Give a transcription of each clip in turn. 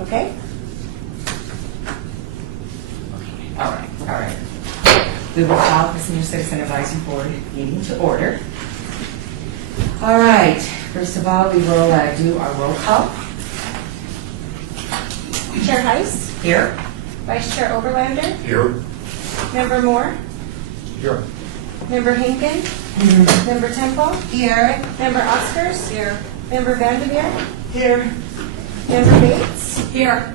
Okay? All right. We will call the Senior Citizen Advisory Board meeting to order. All right, first of all, we will do our roll call. Chair Heiss, Here. Vice Chair Oberlander, Here. Member Moore, Here. Member Hinken, Member Temple, Here. Member Oscars, Here. Member Vanderveer, Here. Member Bates, Here.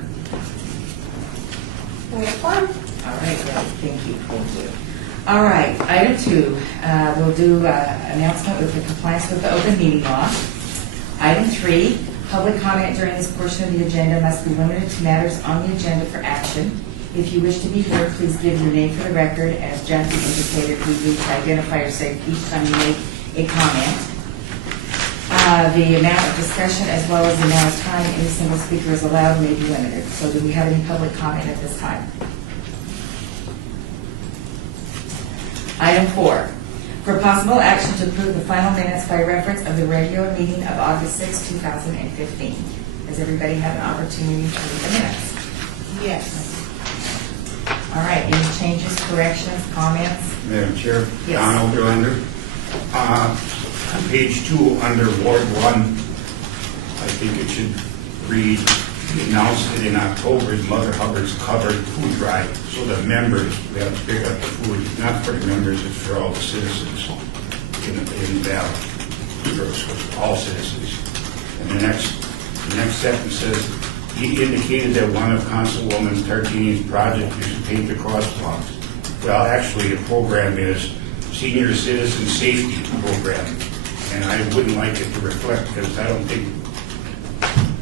and we have quorum. All right, great. Thank you. All right, item 2, we'll do announcement with the compliance with the open meeting law. Item 3, public comment during this portion of the agenda must be limited to matters on the agenda for action. If you wish to be heard, please give your name for the record. As Jackie indicated, we need to identify yourself each time you make a comment. The amount of discussion as well as the amount of time any single speaker is allowed may be limited. So do we have any public comment at this time? Item 4, for possible action to approve the final minutes by reference of the regular meeting of August 6, 2015. Has everybody had an opportunity to read the minutes? Yes. All right, any changes, corrections, comments? Madam Chair. Yes. Don Oberlander. On page 2, under Ward 1, I think it should read, "We announced it in October as Mother Hubbard's covered food drive." So the members, we have to pick up the food, not for the members, it's for all the citizens in the valley, for all citizens. And the next sentence says, "He indicated that one of Councilwoman Tartini's projects is to paint the crosswalks." Well, actually, the program is Senior Citizen Safety Program, and I wouldn't like it to reflect, because I don't think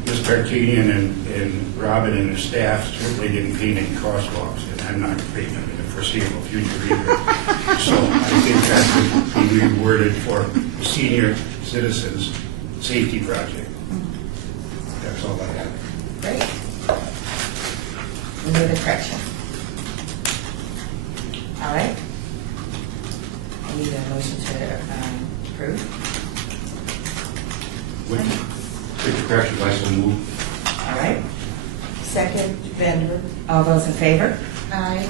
Ms. Tartinian and Robin and the staff certainly didn't paint any crosswalks, and I'm not painting them in the foreseeable future either. So I think that could be reworded for Senior Citizens Safety Project. That's all I have. Great. We need a correction. All right. I need a motion to approve. With the corrections, I so move. All right. Second, Vanderveer. All those in favor? Aye.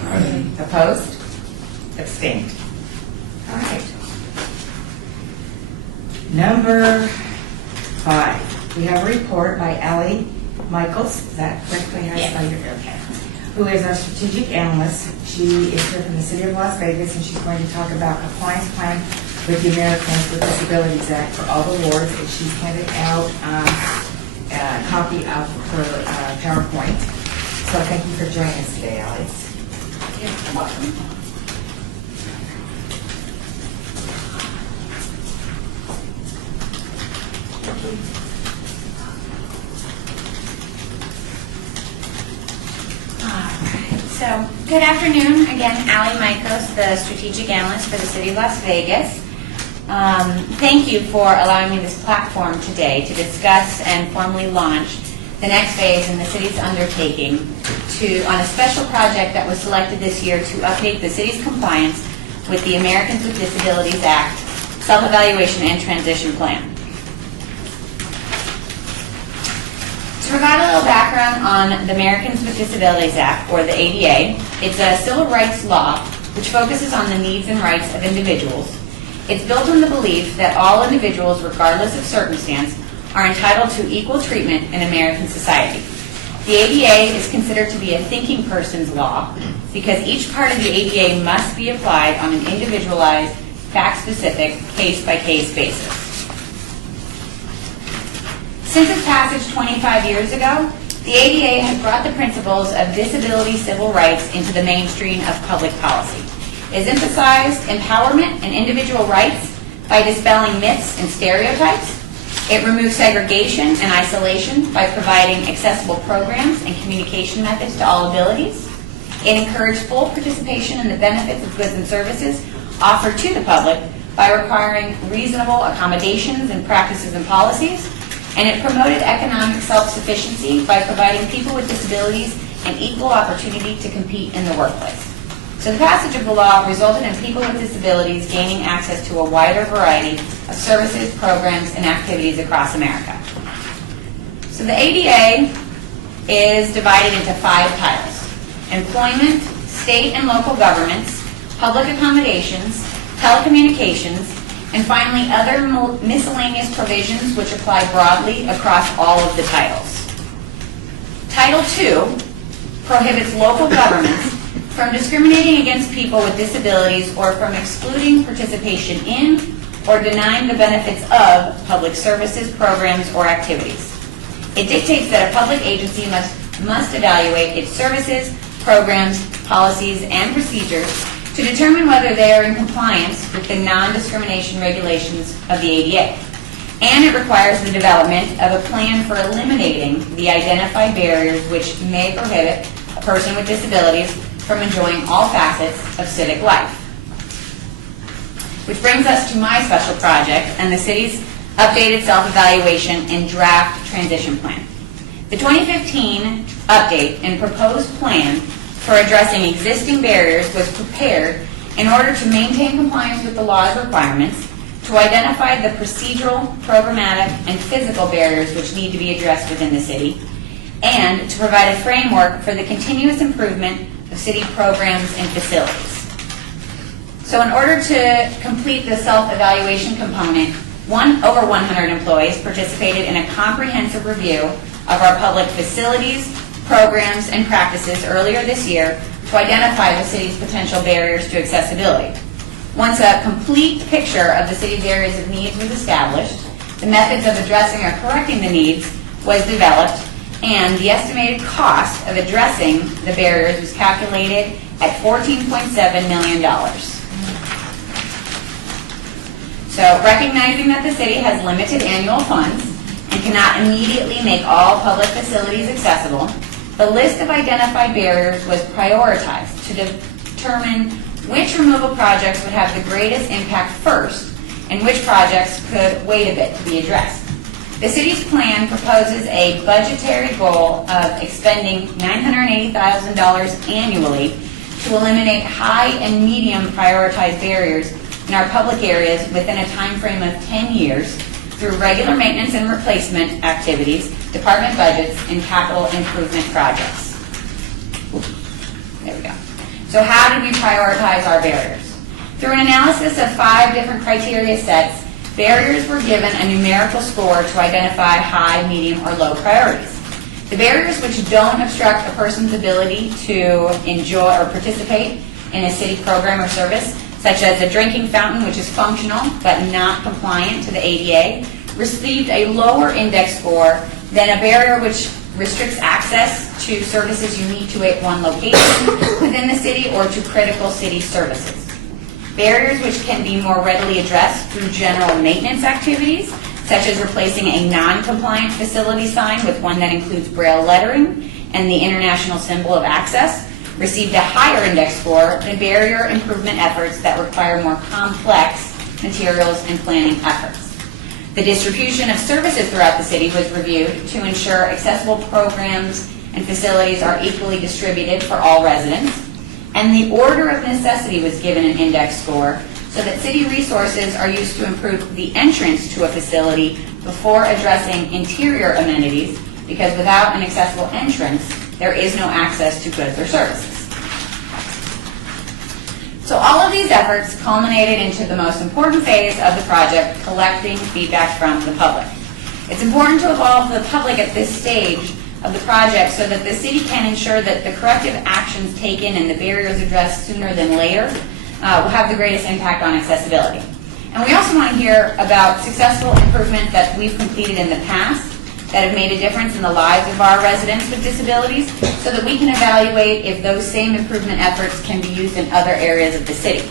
Opposed? Abstained. All right. Number 5, we have a report by Allie Michaels, is that correctly how you spell your okay? Who is our strategic analyst. She is here from the City of Las Vegas, and she's going to talk about compliance plan with the Americans with Disabilities Act for all the wards, and she's handed out a copy of her PowerPoint. So thank you for joining us today, Allie. You're welcome. So, good afternoon. Again, Allie Michaels, the Strategic Analyst for the City of Las Vegas. Thank you for allowing me this platform today to discuss and formally launch the next phase in the city's undertaking on a special project that was selected this year to update the city's compliance with the Americans with Disabilities Act Self-Evaluation and Transition Plan. To provide a little background on the Americans with Disabilities Act, or the ADA, it's a civil rights law which focuses on the needs and rights of individuals. It's built on the belief that all individuals, regardless of circumstance, are entitled to equal treatment in American society. The ADA is considered to be a thinking person's law because each part of the ADA must be applied on an individualized, fact-specific, case-by-case basis. Since its passage 25 years ago, the ADA has brought the principles of disability civil rights into the mainstream of public policy. It has emphasized empowerment and individual rights by dispelling myths and stereotypes. It removes segregation and isolation by providing accessible programs and communication methods to all abilities. It encouraged full participation in the benefits of goods and services offered to the public by requiring reasonable accommodations in practices and policies. And it promoted economic self-sufficiency by providing people with disabilities an equal opportunity to compete in the workplace. So the passage of the law resulted in people with disabilities gaining access to a wider variety of services, programs, and activities across America. So the ADA is divided into 5 titles: employment, state and local governments, public accommodations, telecommunications, and finally other miscellaneous provisions which apply broadly across all of the titles. Title II prohibits local governments from discriminating against people with disabilities or from excluding participation in or denying the benefits of public services, programs, or activities. It dictates that a public agency must evaluate its services, programs, policies, and procedures to determine whether they are in compliance with the non-discrimination regulations of the ADA. And it requires the development of a plan for eliminating the identified barriers which may prohibit a person with disabilities from enjoying all facets of civic life. Which brings us to my special project and the city's updated self-evaluation and draft transition plan. The 2015 update and proposed plan for addressing existing barriers was prepared in order to maintain compliance with the law's requirements, to identify the procedural, programmatic, and physical barriers which need to be addressed within the city, and to provide a framework for the continuous improvement of city programs and facilities. So in order to complete the self-evaluation component, over 100 employees participated in a comprehensive review of our public facilities, programs, and practices earlier this year to identify the city's potential barriers to accessibility. Once a complete picture of the city's areas of needs was established, the methods of addressing or correcting the needs was developed, and the estimated cost of addressing the barriers was calculated at $14.7 million. So, recognizing that the city has limited annual funds and cannot immediately make all public facilities accessible, the list of identified barriers was prioritized to determine which removal projects would have the greatest impact first and which projects could wait a bit to be addressed. The city's plan proposes a budgetary goal of expending $980,000 annually to eliminate high and medium prioritized barriers in our public areas within a time frame of 10 years through regular maintenance and replacement activities, department budgets, and capital improvement projects. There we go. So how did we prioritize our barriers? Through an analysis of 5 different criteria sets, barriers were given a numerical score to identify high, medium, or low priorities. The barriers which don't obstruct a person's ability to enjoy or participate in a city program or service, such as a drinking fountain which is functional but not compliant to the ADA, received a lower index score than a barrier which restricts access to services unique to one location within the city or to critical city services. Barriers which can be more readily addressed through general maintenance activities, such as replacing a non-compliant facility sign with one that includes Braille lettering and the international symbol of access, received a higher index score than barrier improvement efforts that require more complex materials and planning efforts. The distribution of services throughout the city was reviewed to ensure accessible programs and facilities are equally distributed for all residents, and the order of necessity was given an index score so that city resources are used to improve the entrance to a facility before addressing interior amenities, because without an accessible entrance, there is no access to goods or services. So all of these efforts culminated into the most important phase of the project, collecting feedback from the public. It's important to involve the public at this stage of the project so that the city can ensure that the corrective actions taken and the barriers addressed sooner than later will have the greatest impact on accessibility. And we also want to hear about successful improvement that we've completed in the past that have made a difference in the lives of our residents with disabilities so that we can evaluate if those same improvement efforts can be used in other areas of the city.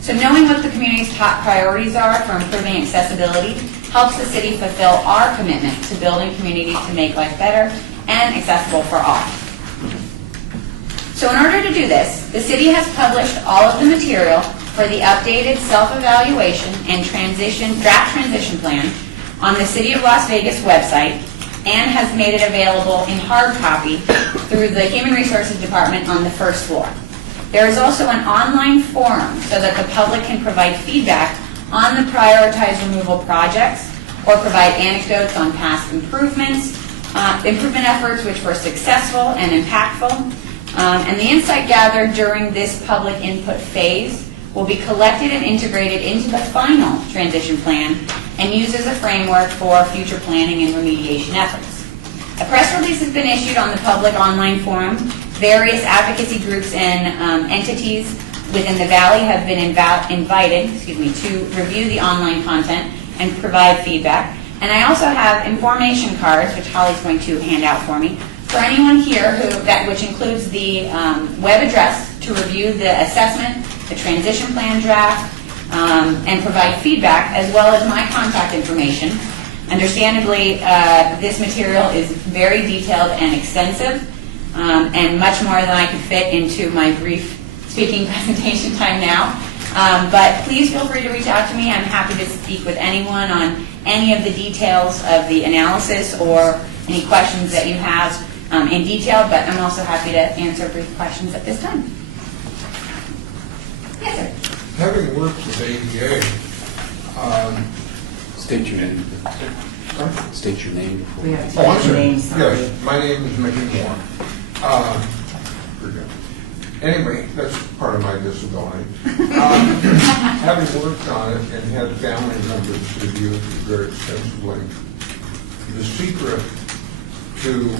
So knowing what the community's top priorities are for improving accessibility helps the city fulfill our commitment to building communities to make life better and accessible for all. So in order to do this, the city has published all of the material for the updated self-evaluation and draft transition plan on the City of Las Vegas website and has made it available in hard copy through the Human Resources Department on the first floor. There is also an online forum so that the public can provide feedback on the prioritized removal projects or provide anecdotes on past improvements improvement efforts which were successful and impactful. And the insight gathered during this public input phase will be collected and integrated into the final transition plan and used as a framework for future planning and remediation efforts. A press release has been issued on the public online forum. Various advocacy groups and entities within the Valley have been invited to review the online content and provide feedback. And I also have information cards, which Holly's going to hand out for me, for anyone here which includes the web address to review the assessment, the transition plan draft, and provide feedback, as well as my contact information. Understandably, this material is very detailed and extensive, and much more than I could fit into my brief speaking presentation time now. But please feel free to reach out to me. I'm happy to speak with anyone on any of the details of the analysis or any questions that you have in detail, but I'm also happy to answer brief questions at this time. Yes, sir. Having worked with ADA, State your name. State your name before. We have to oh, I'm get sorry. names, sorry. Yes, my name is Mickey Moore. Forget. Anyway, that's part of my disability. Having worked on it and had family members review it very extensively, the secret to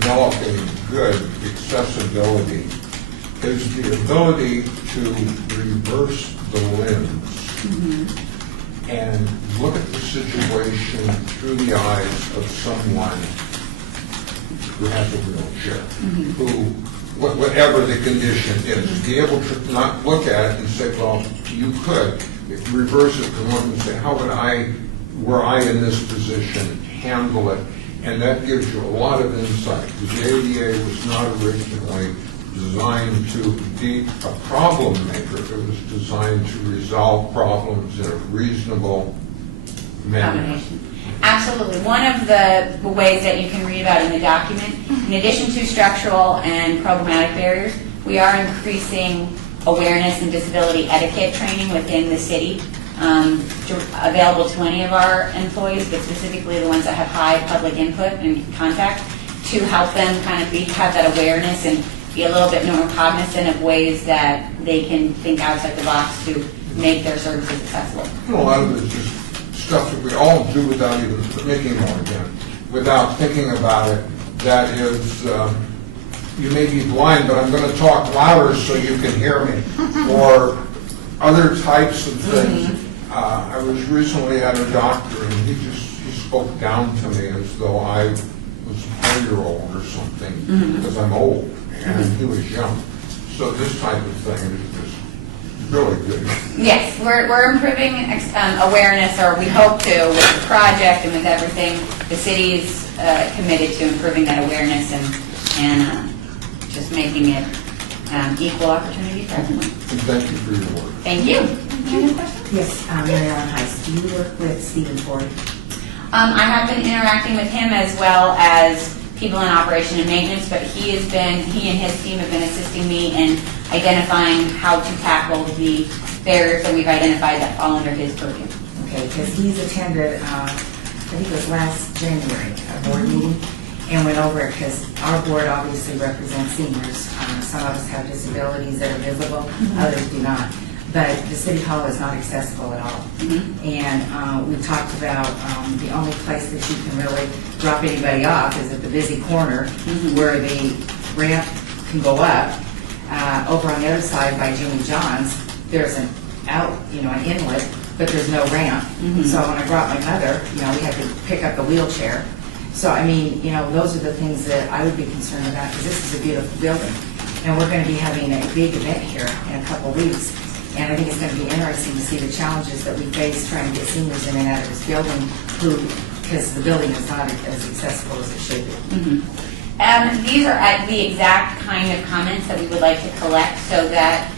developing good accessibility is the ability to reverse the lens and look at the situation through the eyes of someone who has a wheelchair, who, whatever the condition is, be able to not look at it and say, well, you could reverse it and look and say, how would I, were I in this position, handle it? And that gives you a lot of insight. The ADA was not originally designed to be a problem maker. It was designed to resolve problems in a reasonable manner. Combination. Absolutely. One of the ways that you can read about in the document, in addition to structural and programmatic barriers, we are increasing awareness and disability etiquette training within the city, available to any of our employees, but specifically the ones that have high public input and contact, to help them kind of have that awareness and be a little bit more cognizant of ways that they can think outside the box to make their services accessible. And a lot of it is just stuff that we all do without even making more again, without thinking about it. That is, you may be blind, but I'm going to talk louder so you can hear me, or other types of things. I was recently at a doctor, and he spoke down to me as though I was a 4-year-old or something, because I'm old, and he was young. So this type of thing is really good. Yes, we're improving awareness, or we hope to, with the project and with everything. The city's committed to improving that awareness and just making it equal opportunity for everyone. And thank you for your work. Thank you. Any other questions? Yes, Mary Ellen Heiss, do you work with Stephen Ford? I have been interacting with him as well as people in operation and maintenance, but he and his team have been assisting me in identifying how to tackle the barriers that we've identified that fall under his purview. Okay, because he's attended, I think it was last January, a board meeting, and went over it because our board obviously represents seniors. Some of us have disabilities that are visible, others do not. But the city hall is not accessible at all. And we talked about the only place that you can really drop anybody off is at the busy corner where the ramp can go up. Over on the other side by Jimmy John's, there's an inlet, but there's no ramp. So when I brought my mother, we had to pick up the wheelchair. So, I mean, those are the things that I would be concerned about, because this is a beautiful building. And we're going to be having a big event here in a couple of weeks. And I think it's going to be interesting to see the challenges that we face trying to get seniors in and out of this building, because the building is not as accessible as it should be. These are the exact kind of comments that we would like to collect so that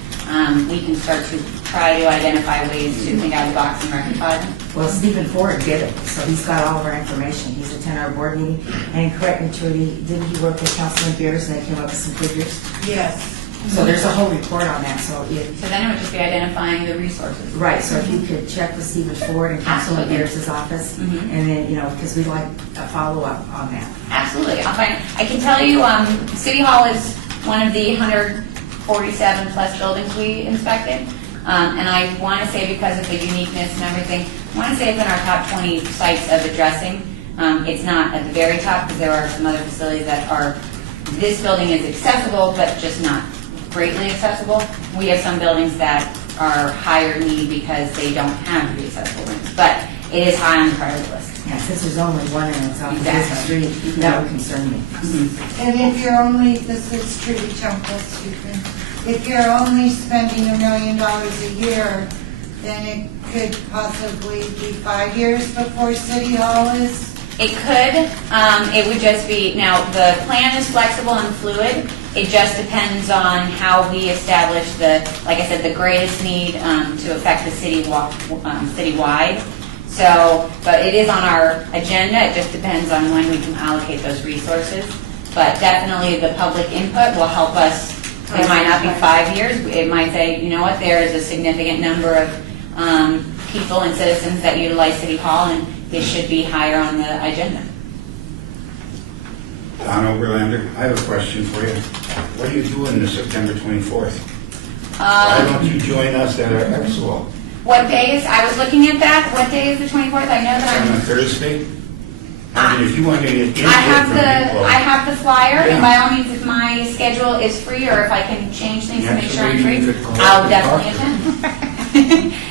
we can start to try to identify ways to think out of the box and rectify them. Well, Stephen Ford did it, so he's got all of our information. He's attended our board meeting. And correct me, Trudy, didn't he work with Councilman Beers and they came up with some figures? Yes. So there's a whole report on that, so if, So then it would just be identifying the resources. right, so if you could check with Stephen Ford and Councilman Absolutely. Beers' office, Mhm. and then, because we'd like a follow-up on that. Absolutely, I'll find, I can tell you, City Hall is one of the 147 plus buildings we inspected. And I want to say because of the uniqueness and everything, I want to say it's in our top 20 sites of addressing. It's not at the very top because there are some other facilities that are, this building is accessible, but just not greatly accessible. We have some buildings that are higher need because they don't have the accessible rooms, but it is high on the priority list. Yeah, since there's only one and it's on the Exactly. street, that would concern me. And if you're only, this is Trudy Temple speaking, if you're only spending $1 million a year, then it could possibly be 5 years before City Hall is. It could, it would just be, now, the plan is flexible and fluid. It just depends on how we establish the, like I said, the greatest need to affect the citywide. So, but it is on our agenda, it just depends on when we can allocate those resources. But definitely the public input will help us, it might not be 5 years, it might say, you know what, there is a significant number of people and citizens that utilize City Hall, and this should be higher on the agenda. Don Oberlander, I have a question for you. What are you doing the September 24th? Why don't you join us at our expo? What day is, I was looking at that, what day is the 24th? I know On a that Thursday? I mean, if you want to get input I have from people. I have the flyer, and Yeah. by all means, if my schedule is free, or if I can change things to make sure I'm free, Actually, you could I'll call definitely and attend.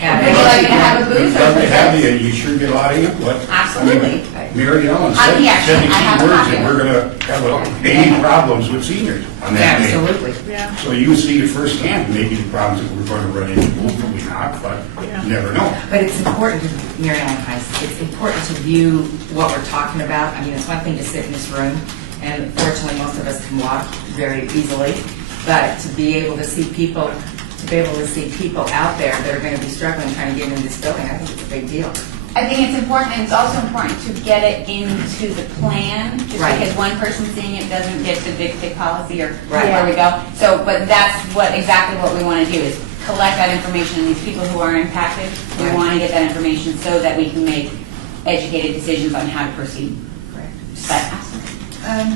Yeah, Would you like me to have a booth? We'd or love to present? have you, and you sure get a lot of input. Absolutely. I mean, Mary Ellen said yes, 70 I have a words, copy. and we're going to have any problems with seniors on that day. Absolutely. So you see it firsthand, maybe the problems that we're going to run into, hopefully not, but you never know. But it's important to, Mary Ellen Heiss, it's important to view what we're talking about. I mean, it's one thing to sit in this room, and fortunately, most of us can walk very easily, but to be able to see people, out there that are going to be struggling trying to get into this building, I think it's a big deal. I think it's important, and it's also important to get it into the plan, just Right. because one person seeing it doesn't get to dictate policy or Right. where we go. So, but that's exactly what we want to do, is collect that information, and these people who are impacted, we Right. want to get that information so that we can make educated decisions on how to proceed. Correct. But absolutely.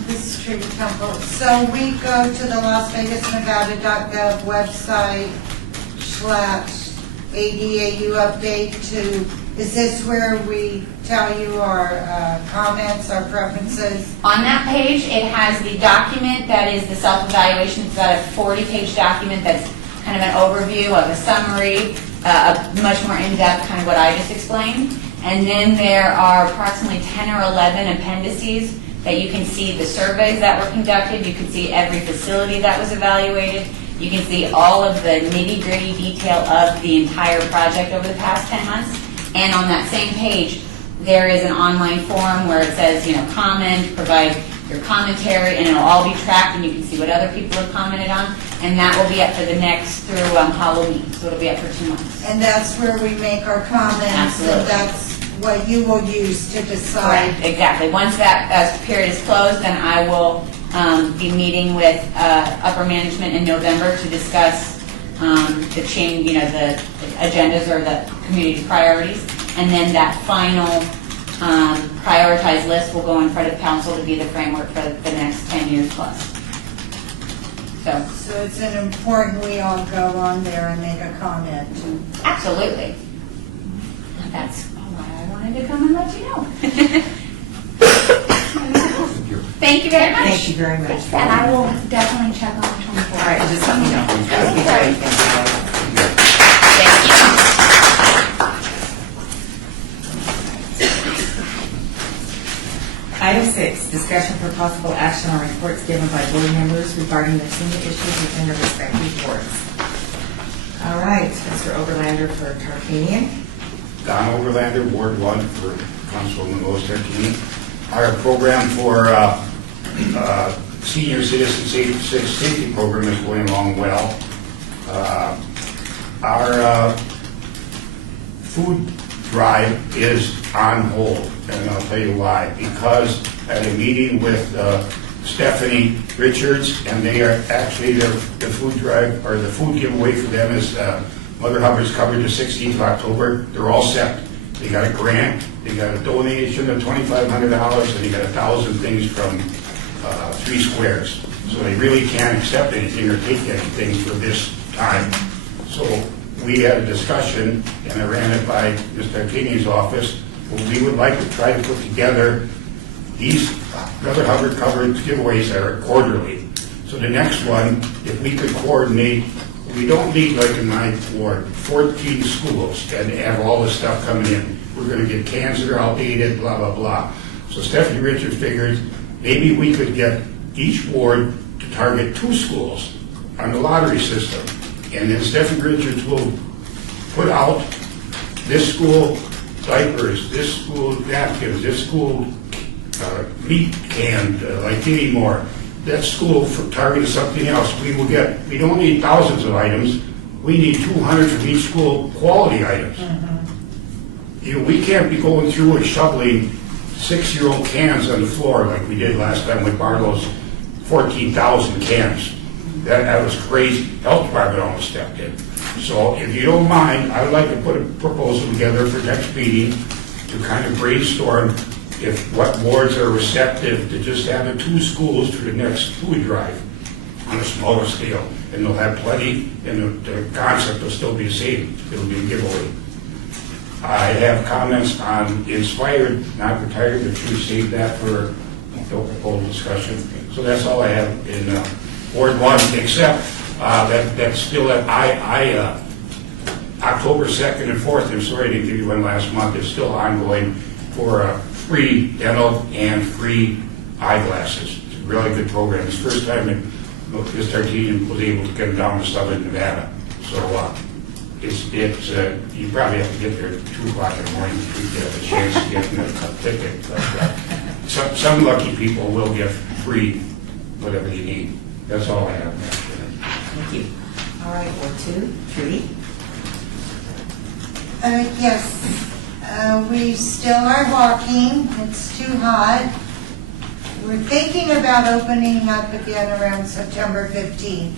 This is Trudy Temple. So we go to the LasVegasNevada.gov website /ADAU update to, is this where we tell you our comments, our preferences? On that page, it has the document that is the self-evaluation. It's about a 40-page document that's kind of an overview of a summary, a much more in-depth, kind of what I just explained. And then there are approximately 10 or 11 appendices that you can see the surveys that were conducted. You can see every facility that was evaluated. You can see all of the nitty-gritty detail of the entire project over the past 10 months. And on that same page, there is an online forum where it says, comment, provide your commentary, and it'll all be tracked, and you can see what other people have commented on. And that will be up for the next through Halloween, so it'll be up for 2 months. And that's where we make our comments, Absolutely. and that's what you will use to decide. Correct, exactly. Once that period is closed, then I will be meeting with upper management in November to discuss the change, the agendas or the community's priorities. And then that final prioritized list will go in front of council to be the framework for the next 10 years plus. So, So it's important we all go on there and make a comment. absolutely. That's why I wanted to come and let you know. Thank you very much. Thank you very much. And I will definitely check on the 24th. All right, just let me know. That would be great. Thank Item 6, discussion for possible action on reports given by board members regarding their senior issues within their respective boards. All right, Mr. Overlander for Tarkanian. Don Overlander, Ward 1 for Councilwoman Lois Tarkanian. Our program for senior citizen safety program is going along well. Our food drive is on hold, and I'll tell you why. Because at a meeting with Stephanie Richards, and they are actually, the food drive, or the food giveaway for them is Mother Hubbard's covered the 16th of October. They're all set. They got a grant, they got a donation of $2,500, and they got 1,000 things from 3 Squares. So they really can't accept anything or take anything for this time. So we had a discussion, and I ran it by Mr. Artini's office. Well, we would like to try to put together these Mother Hubbard covered giveaways that are quarterly. So the next one, if we could coordinate, we don't need, like in my ward, 14 schools and have all this stuff coming in. We're gonna get cans that are outdated, blah, blah, blah. So Stephanie Richards figures maybe we could get each ward to target 2 schools on the lottery system. And then Stephanie Richards will put out this school diapers, this school napkins, this school meat canned, like anymore. That school for targeting something else. We don't need thousands of items. We need 200 from each school quality items. You know, we can't be going through and shoveling 6-year-old cans on the floor like we did last time with Barlow's 14,000 cans. That was crazy. Health Department almost stepped in. So if you don't mind, I would like to put a proposal together for next meeting to kind of brainstorm if what wards are receptive to just having 2 schools for the next food drive on a smaller scale. And they'll have plenty, and the concept will still be the same. It'll be a giveaway. I have comments on Inspired, not retired, but should save that for the whole discussion. So that's all I have in Ward 1, except that's still at October 2nd and 4th. I'm sorry I didn't give you one last month. It's still ongoing for free dental and free eyeglasses. It's a really good program. It's the first time that Mr. Artinian was able to get them down to Southern Nevada. So you probably have to get there at 2 o'clock in the morning to get a chance to get a ticket. But some lucky people will get free whatever you need. That's all I have. Thank you. All right, Ward 2, Trudy. Yes, we still are walking. It's too hot. We're thinking about opening up again around September 15th,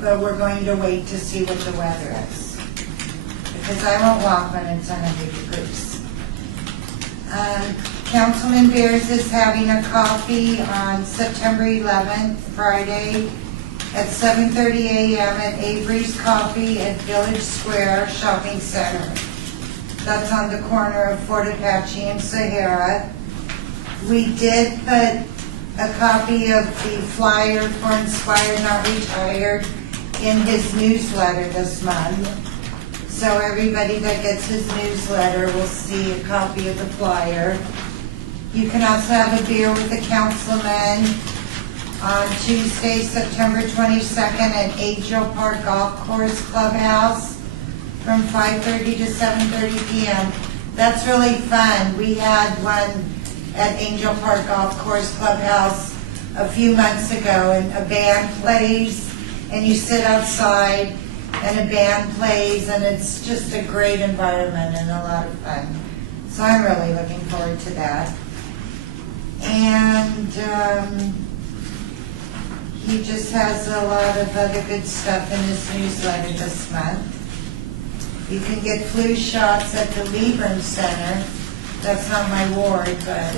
but we're going to wait to see what the weather is. Because I won't walk when it's 100 degrees. Councilman Beers is having a coffee on September 11th, Friday, at 7:30 a.m. at Avery's Coffee at Village Square Shopping Center. That's on the corner of Fort Apache and Sahara. We did put a copy of the flyer for Inspired Not Retired in his newsletter this month. So everybody that gets his newsletter will see a copy of the flyer. You can also have a beer with the councilman on Tuesday, September 22nd at Angel Park Golf Course Clubhouse from 5:30 to 7:30 p.m. That's really fun. We had one at Angel Park Golf Course Clubhouse a few months ago, and a band plays, and you sit outside, and a band plays, and it's just a great environment and a lot of fun. So I'm really looking forward to that. And he just has a lot of other good stuff in his newsletter this month. You can get flu shots at the Liebern Center. That's not my ward, but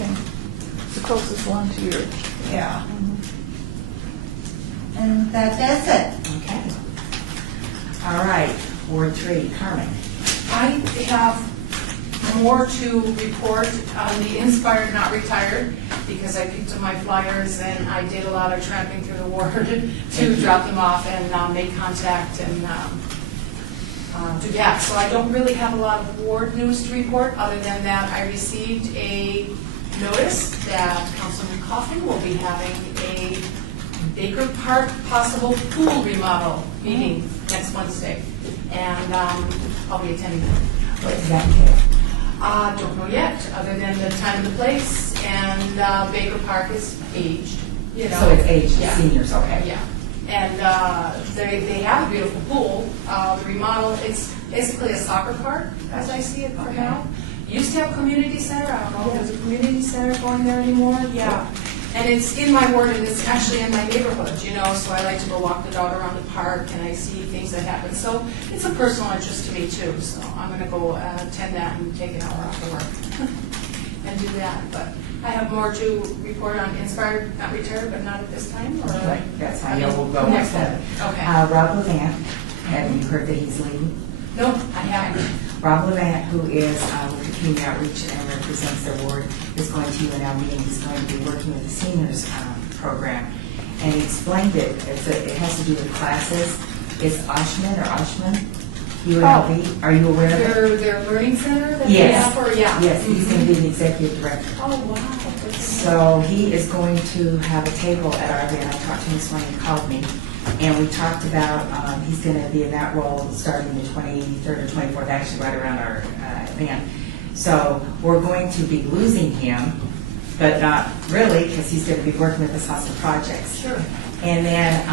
It's the closest one to yours. yeah. And that does it. Okay. All right, Ward 3, Carmen. I have more to report on the Inspired Not Retired, because I picked up my flyers and I did a lot of tramping through the ward to drop them off and make contact and do that. So I don't really have a lot of ward news to report, other than that I received a notice that Councilman Coffin will be having a Baker Park possible pool remodel meeting next Wednesday, and I'll be attending that. What does that entail? Don't know yet, other than the time and the place, and Baker Park is aged, you know. So it's aged Yeah. seniors, okay. Yeah, and they have a beautiful pool. The remodel, it's basically a soccer park, as I see it for Okay. now. Used to have a community center, I don't know if there's a community center going there anymore, yeah. And it's in my ward, and it's actually in my neighborhood, you know, so I like to go walk the dog around the park, and I see things that happen. So it's a personal interest to me too, so I'm gonna go attend that and take an hour off of work and do that. But I have more to report on Inspired, not retired, but not at this time, or? Right, that's how we'll go Next with one. that. Okay. Rob Levant, have you heard that he's leaving? No, I haven't. Rob Levant, who is with the Community Outreach and represents their ward, is going to UNLV, and he's going to be working with the seniors program. And he explained it, it has to do with classes. It's Oshman, UNLV. Are you aware of it? Their learning center that they Yes. have, or, yeah? Yes, he's going to be the executive director. Oh, wow. That's So he is going to have a table at our event. I talked to him this morning, he called me, and we talked about, he's going to be in that role starting the 23rd or 24th, actually right around our event. So we're going to be losing him, but not really, because he's going to be working with us on some projects. Sure. And then,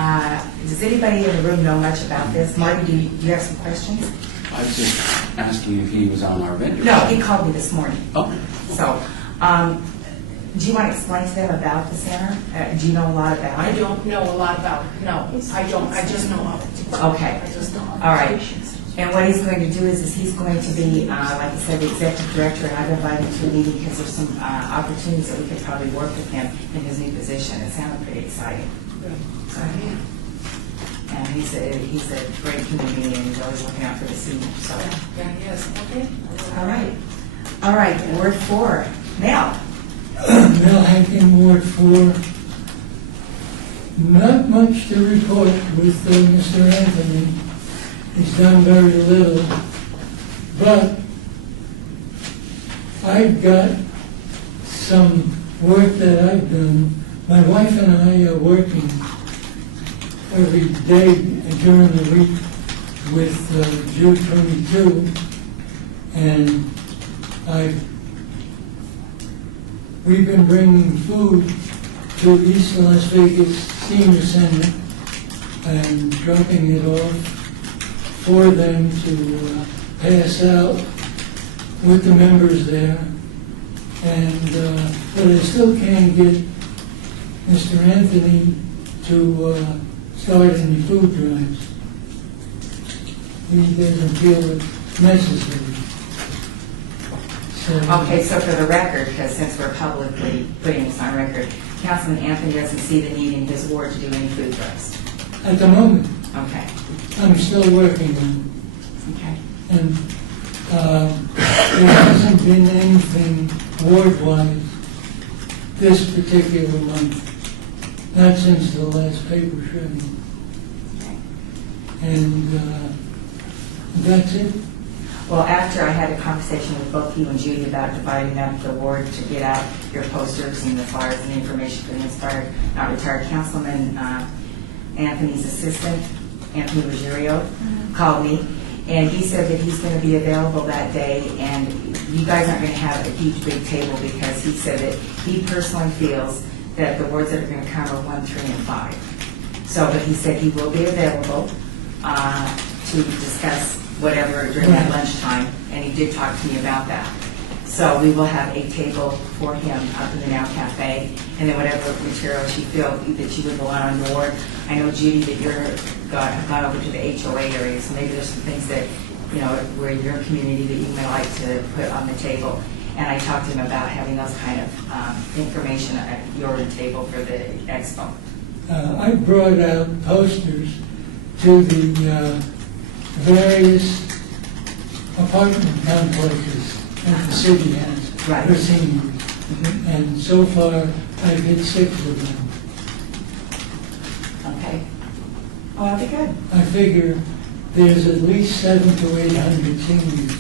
does anybody in the room know much about this? Marty, do you have some questions? I was just asking if he was on our vendor. No, he called me this morning. Oh, So, do you want to explain to them about the center? Do you know a lot about I it? don't know a lot about it, no, I don't, I just know of it. Okay. I just know of it. All right. And what he's going to do is he's going to be, like I said, the executive director, and I've invited him to a meeting because there's some opportunities that we could probably work with him in his new position. It sounded pretty exciting. So, and he's a great human being, and he's always looking out for the seniors, so. Yeah, yes, okay. All right, Ward 4. Mel? Mel Hankin, Ward 4. Not much to report with Mr. Anthony. He's done very little. But I've got some work that I've done. My wife and I are working every day during the week with Jude 22. And we've been bringing food to East Las Vegas Senior Center and dropping it off for them to pass out with the members there. And but I still can't get Mr. Anthony to start any food drives. He doesn't feel it necessary. So, Okay, so for the record, because since we're publicly putting this on record, Councilman Anthony doesn't see the need in his ward to do any food drives. at the moment, Okay, I'm still working on okay. it. And there hasn't been anything ward-wise this particular month, not since the last paper shredding. And that's it. Well, after I had a conversation with both you and Judy about dividing up the ward to get out your posters and the flyers and the information for the Inspired, not retired Councilman Anthony's assistant, Anthony Ruggiero, called me, and he said that he's going to be available that day, and you guys aren't going to have a huge big table because he said that he personally feels that the wards that are going to come are 1, 3, and 5. So, but he said he will be available to discuss whatever during that lunchtime, and he did talk to me about that. So we will have a table for him up in the Now Cafe, and then whatever materials you feel that you would want on the ward. I know, Judy, that you're gone over to the HOA area, so maybe there's some things that, you know, where in your community that you may like to put on the table. And I talked to him about having those kind of information at your table for the expo. I brought out posters to the various apartment complexes that the city has Right. for seniors. And so far, I've hit 6 of them. Okay. Oh, that'd be good. I figure there's at least 700 to 800 seniors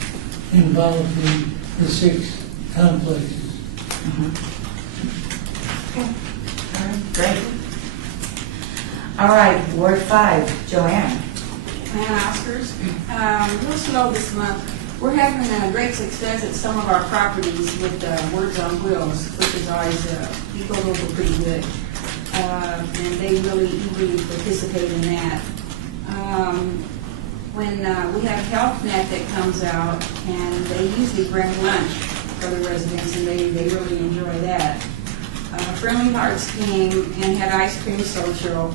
involved in the 6 complexes. Okay. All right, great. All right, Ward 5, Joanne. Ann Oscars. Real slow this month. We're having great success at some of our properties with Words on Wheels, which is always, we go over pretty good. And they really eagerly participate in that. When we have HealthNet that comes out, and they usually bring lunch for the residents, and they really enjoy that. Friendly Hearts came and had ice cream social,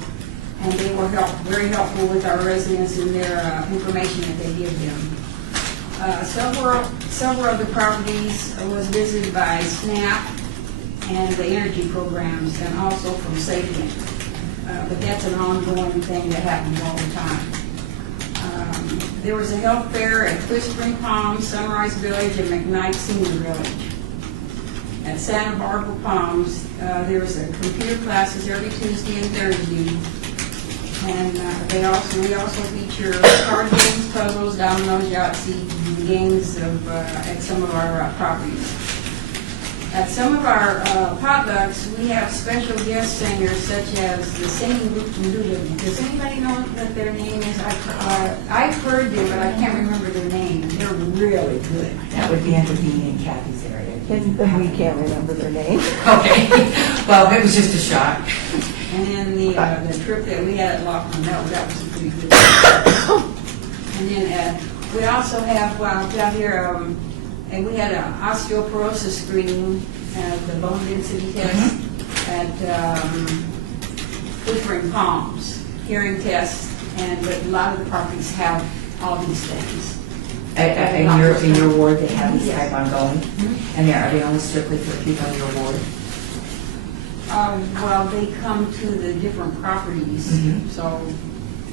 and they were very helpful with our residents in their information that they give them. Several of the properties was visited by SNAP and the energy programs, and also from Sapient. But that's an ongoing thing that happens all the time. There was a health fair at Whispering Palms, Sunrise Village, and McKnight Senior Village. At Santa Barbara Palms, there was a computer classes every Tuesday and Thursday. And we also feature card games, puzzles, dominoes, Yahtzee, games at some of our properties. At some of our potlucks, we have special guest singers such as the singing group from Doolittle. Does anybody know what their name is? I've heard them, but I can't remember their name. They're really good. That would be under Dean and Kathy's area. And we can't remember their name. Okay, well, it was just a shock. And then the trip that we had at Laughlin, that was a pretty good trip. And then we also have, down here, and we had an osteoporosis screening, the bone density test at Whispering Palms, hearing tests, but a lot of the properties have all these things. In your ward, they have these type ongoing, and are they only strictly for people in your ward? Well, they come to the different properties, so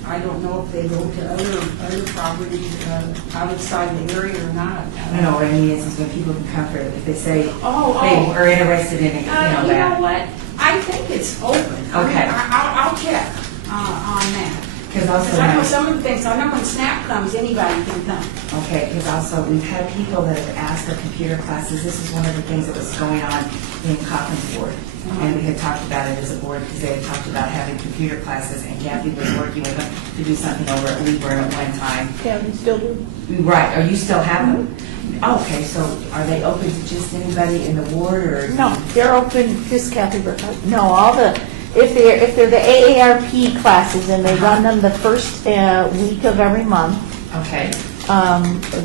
I don't know if they go to other properties outside the area or not. No, what I mean is when people can come for it, if they say they Oh. are interested in it, You that. know what? I think it's open. Okay. I'll check on that. Because also Because I know now, some of the things, I know when SNAP comes, anybody can come. okay, because also we've had people that have asked for computer classes. This is one of the things that was going on in Coffin's ward. And we had talked about it as a board because they had talked about having computer classes, and Kathy was working with them to do something over at Leeburn at one time. Yeah, we still do. Right, are you still have them? Okay, so are they open to just anybody in the ward, or? No, they're open, just Kathy Burkhardt. No, all the, if they're the AARP classes and they run them the first week of every month. Okay,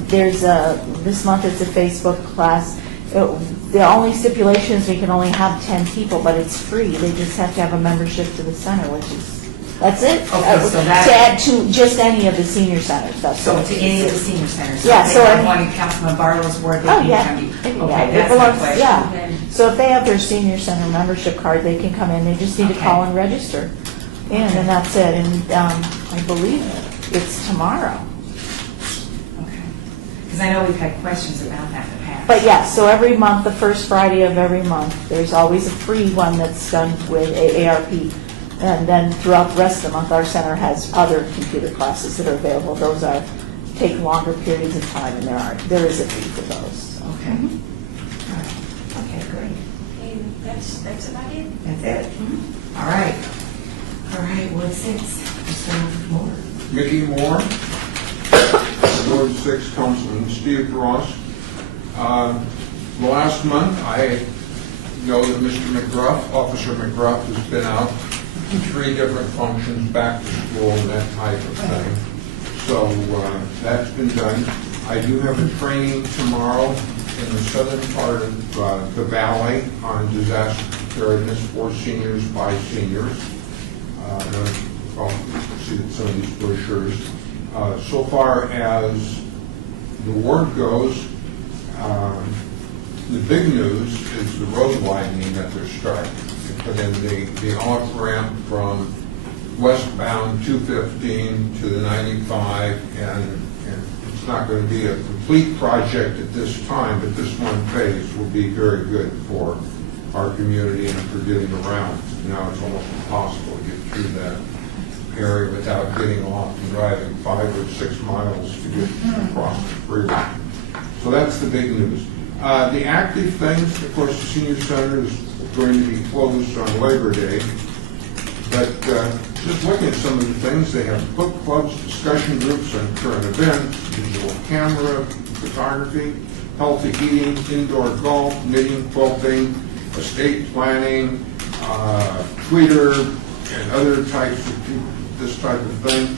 There's this month it's a Facebook class. The only stipulation is we can only have 10 people, but it's free. They just have to have a membership to the center, that's it. Okay, so that- To add to just any of the senior centers, that's so what to it any of is. the senior centers? Yeah, if so they have any- one in Councilman Barlow's ward, they Oh, can yeah. come. Yeah, Okay, it that's my belongs- question. yeah. Okay. So if they have their senior center membership card, they can come in. They just need to call Okay. and register. And that's it. And I believe it's tomorrow. Okay. Because I know we've had questions about that in the past. But yeah, so every month, the first Friday of every month, there's always a free one that's done with AARP. And then throughout the rest of the month, our center has other computer classes that are available. Those take longer periods of time, and there is a fee for those. Okay. All right. Okay, great. Okay, that's about it. That's it? All right. All right, Ward 6, Mr. Moore. Mickey Moore, Ward 6 Councilman Steve Ross. Last month, I know that Mr. McGruff, Officer McGruff, has been out to 3 different functions, back to school and that type of thing. So that's been done. I do have a training tomorrow in the southern part of the valley on disaster preparedness for seniors by seniors. I'll see some of these brochures. So far as the ward goes, the big news is the road widening that they're starting. Put in the off-ramp from westbound 215 to the 95, and it's not going to be a complete project at this time, but this one phase will be very good for our community and for getting around. Now it's almost impossible to get through that area without getting off and driving 5 or 6 miles to get across the freeway. So that's the big news. The active things, of course, the senior center is going to be closed on Labor Day. But just looking at some of the things, they have book clubs, discussion groups on current events, digital camera, photography, healthy eating, indoor golf, knitting, quilting, estate planning, Twitter, and other types of this type of thing.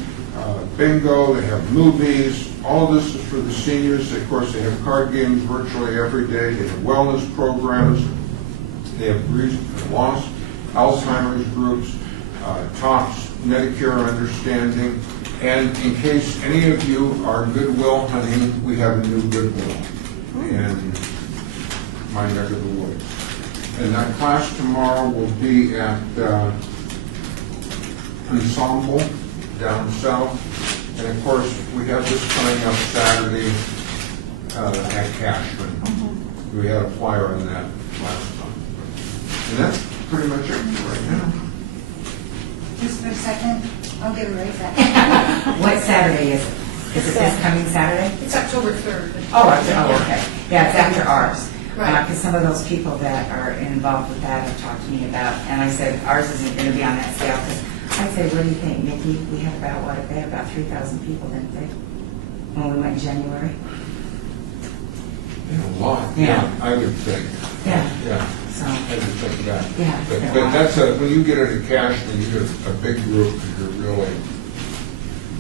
Bingo, they have movies. All this is for the seniors. Of course, they have card games virtually every day. They have wellness programs. They have lost Alzheimer's groups, TOPS, Medicare understanding, and in case any of you are Goodwill hunting, we have a new Goodwill in my neck of the woods. And that class tomorrow will be at Ensemble down south. And of course, we have this coming up Saturday at Cashman. We had a flyer on that last time. And that's pretty much it right now. Just for a second, I'll give it right back. What Saturday is it? Is it this coming Saturday? It's October 3rd. Okay. Yeah, it's after ours. Right. Because some of those people that are involved with that have talked to me about, and I said, ours isn't going to be on that scale. Because I said, what do you think, Nikki? We had about, they had about 3,000 people, didn't they? When we went in January? A lot. Yeah. I would think. Yeah. Yeah. So, I would think that. Yeah. But that's when you get into Cashman, you get a big group and you're really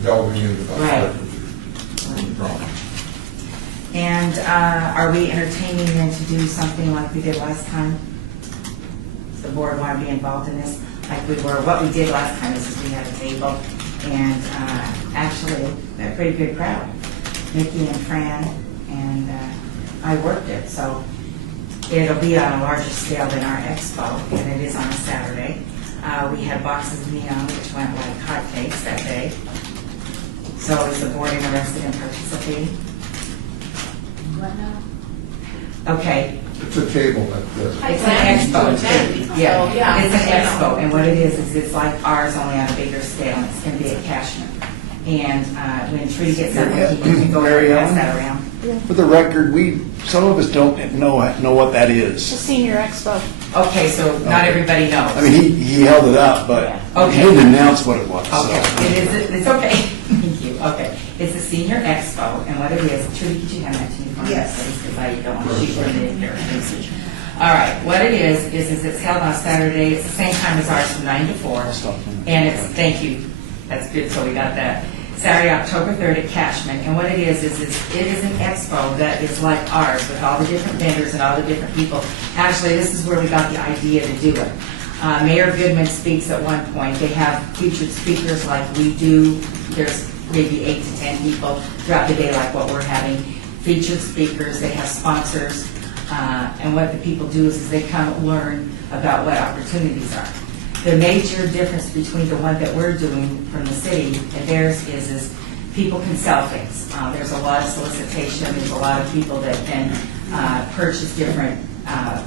delving into the heart of the problem. and are we entertaining then to do something like we did last time? Does the board want to be involved in this? Like we were, what we did last time is we had a table and actually a pretty good crowd. Nikki and Fran and I worked it, so it'll be on a larger scale than our expo, and it is on a Saturday. We had boxes of neon, which went like hotcakes that day. So is the board interested in participating? What now? Okay, It's a table like this. it's an expo. So, Yeah, yeah. it's an expo, and what it is it's like ours, only on a bigger scale, and it's going to be at Cashman. And when Trudy gets done, you can go there and pass that around. For the record, some of us don't know what that It's a is. senior expo. Okay, so not everybody knows. I mean, he held it up, but Okay. he didn't announce what it was. so. Okay, it's okay. Thank you. Okay, it's a senior expo, and what it is, Trudy, could you hand that to me for me, Yes. please? Because I don't want to shoot from the air. All right, what it is it's held on Saturday. It's the same time as ours, from 9 to 4. I'll stop them. And it's, thank you. That's good, so we got that. Saturday, October 3rd at Cashman. And what it is it is an expo that is like ours with all the different vendors and all the different people. Actually, this is where we got the idea to do it. Mayor Goodman speaks at one point. They have featured speakers like we do. There's maybe 8 to 10 people throughout the day like what we're having. Featured speakers, they have sponsors. And what the people do is they come learn about what opportunities are. The major difference between the one that we're doing from the city and theirs is people can sell things. There's a lot of solicitation. There's a lot of people that can purchase different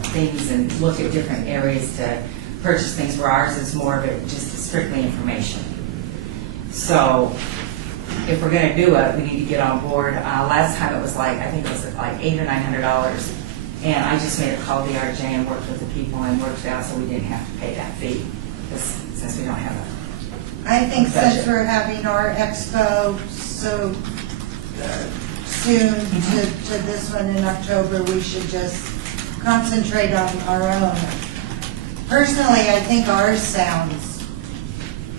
things and look at different areas to purchase things, where ours is more of it just strictly information. So if we're going to do it, we need to get on board. Last time it was I think it was like $800 or $900. And I just made a call to the RJ and worked with the people and worked it out so we didn't have to pay that fee, since we don't have a. I think Gotcha. since we're having our expo so soon to this one in October, we should just concentrate on our own. Personally, I think ours sounds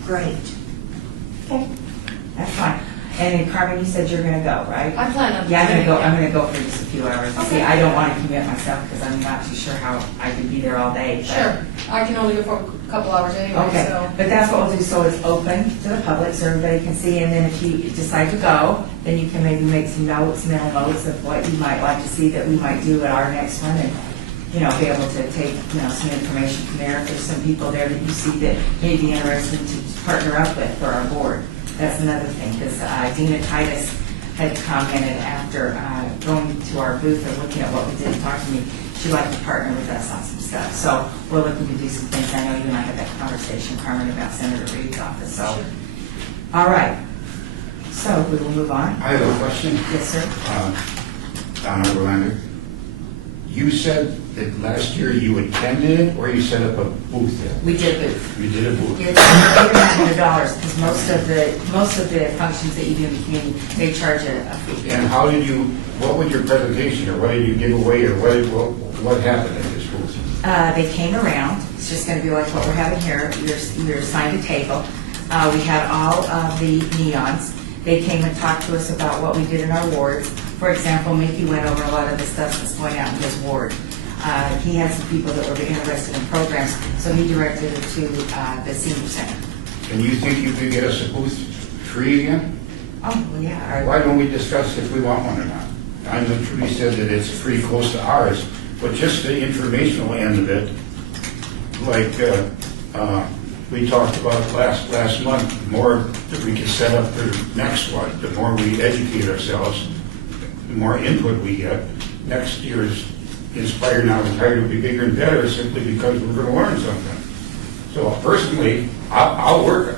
great. Okay, that's fine. And then Carmen, you said you're gonna go, right? I plan on. Yeah, I'm gonna go for just a few hours. See, I don't wanna commit myself because I'm not too sure how I can be there all day. but- Sure, I can only go for a couple hours anyway, Okay, so. but that's what we'll do, so it's open to the public, so everybody can see, and then if you decide to go, then you can maybe make some notes, mental notes of what you might like to see that we might do at our next one, and, be able to take, some information from there. If there's some people there that you see that may be interested to partner up with for our board. That's another thing, because Dina Titus had commented after going to our booth and looking at what we did and talking to me, she'd like to partner with us on some stuff. So we're looking to do some things. I know you and I had that conversation, Carmen, about Senator Reed's office. So, all right. So we will move on. I have a question. Yes, sir. Donna Verlander. You said that last year you attended it, or you set up a booth there? We did a booth. You did a booth. It's $800 because most of the functions that you do in the community, they charge a fee. And what was your presentation, or what did you give away, or what happened at this booth? They came around. It's just going to be like what we're having here. You're assigned a table. We had all of the neons. They came and talked to us about what we did in our wards. For example, Mickey went over a lot of the stuff that's going out in his ward. He had some people that were interested in programs, so he directed it to the senior center. And you think you could get us a booth free again? Oh, well, yeah. Why don't we discuss if we want one or not? I know Trudy said that it's free close to ours, but just the informational end of it, like we talked about last month, the more that we can set up for the next one, the more we educate ourselves, the more input we get. Next year's Inspire Not Retire will be bigger and better simply because we're going to learn something. So personally, I'll work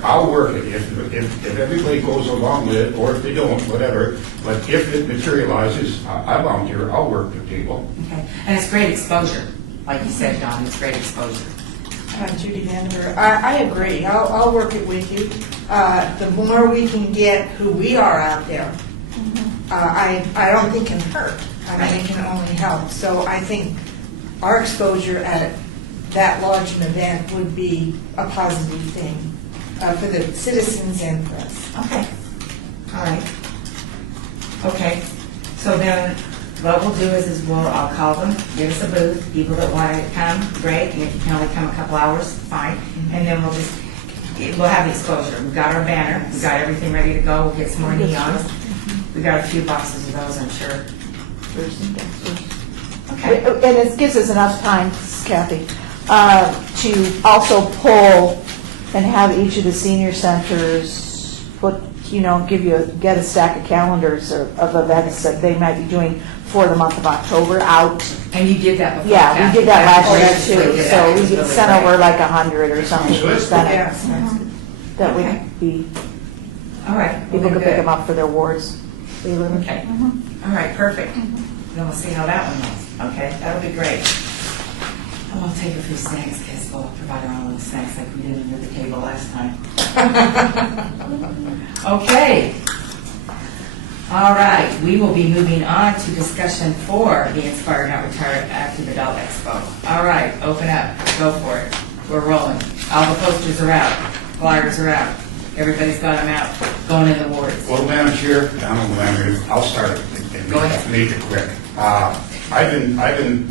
it if everybody goes along with it, or if they don't, whatever. But if it materializes, I volunteer. I'll work the table. Okay, and it's great exposure, like you said, Don, it's great exposure. Judy Vandiver, I agree. I'll work it with you. The more we can get who we are out there, I don't think can hurt. I mean, it can only help. So I think our exposure at that large an event would be a positive thing for the citizens and for us. Okay, all right. Okay, so then what we'll do is I'll call them, give us a booth, people that want to come, great, and if you can only come a couple hours, fine. And then we'll have the exposure. We've got our banner, we've got everything ready to go, we'll get some more neons. We got a few boxes of those, I'm sure. Okay. And it gives us enough time, Kathy, to also pull and have each of the senior centers put, get a stack of calendars of events that they might be doing for the month of October out. And you did that before? Yeah, we Kathy. did that last Kathy year too, did so that. we It's could really send great. over like 100 or something. So that's Send it. Yeah. That Okay. would be, All right. people well, could pick good. them up for their wards. Okay. All right, perfect. Then we'll see how that one goes. Okay, that'll be great. And we'll take a few snacks, because we'll provide our own little snacks like we did under the table last time. Okay. All right, we will be moving on to discussion for the Inspire Not Retire Active Adult Expo. All right, open up, go for it. We're rolling. All the posters are out, flyers are out. Everybody's got them out, going in the wards. Well, Madam Chair, Donald Lander, I'll start and Go ahead. make it quick. I've been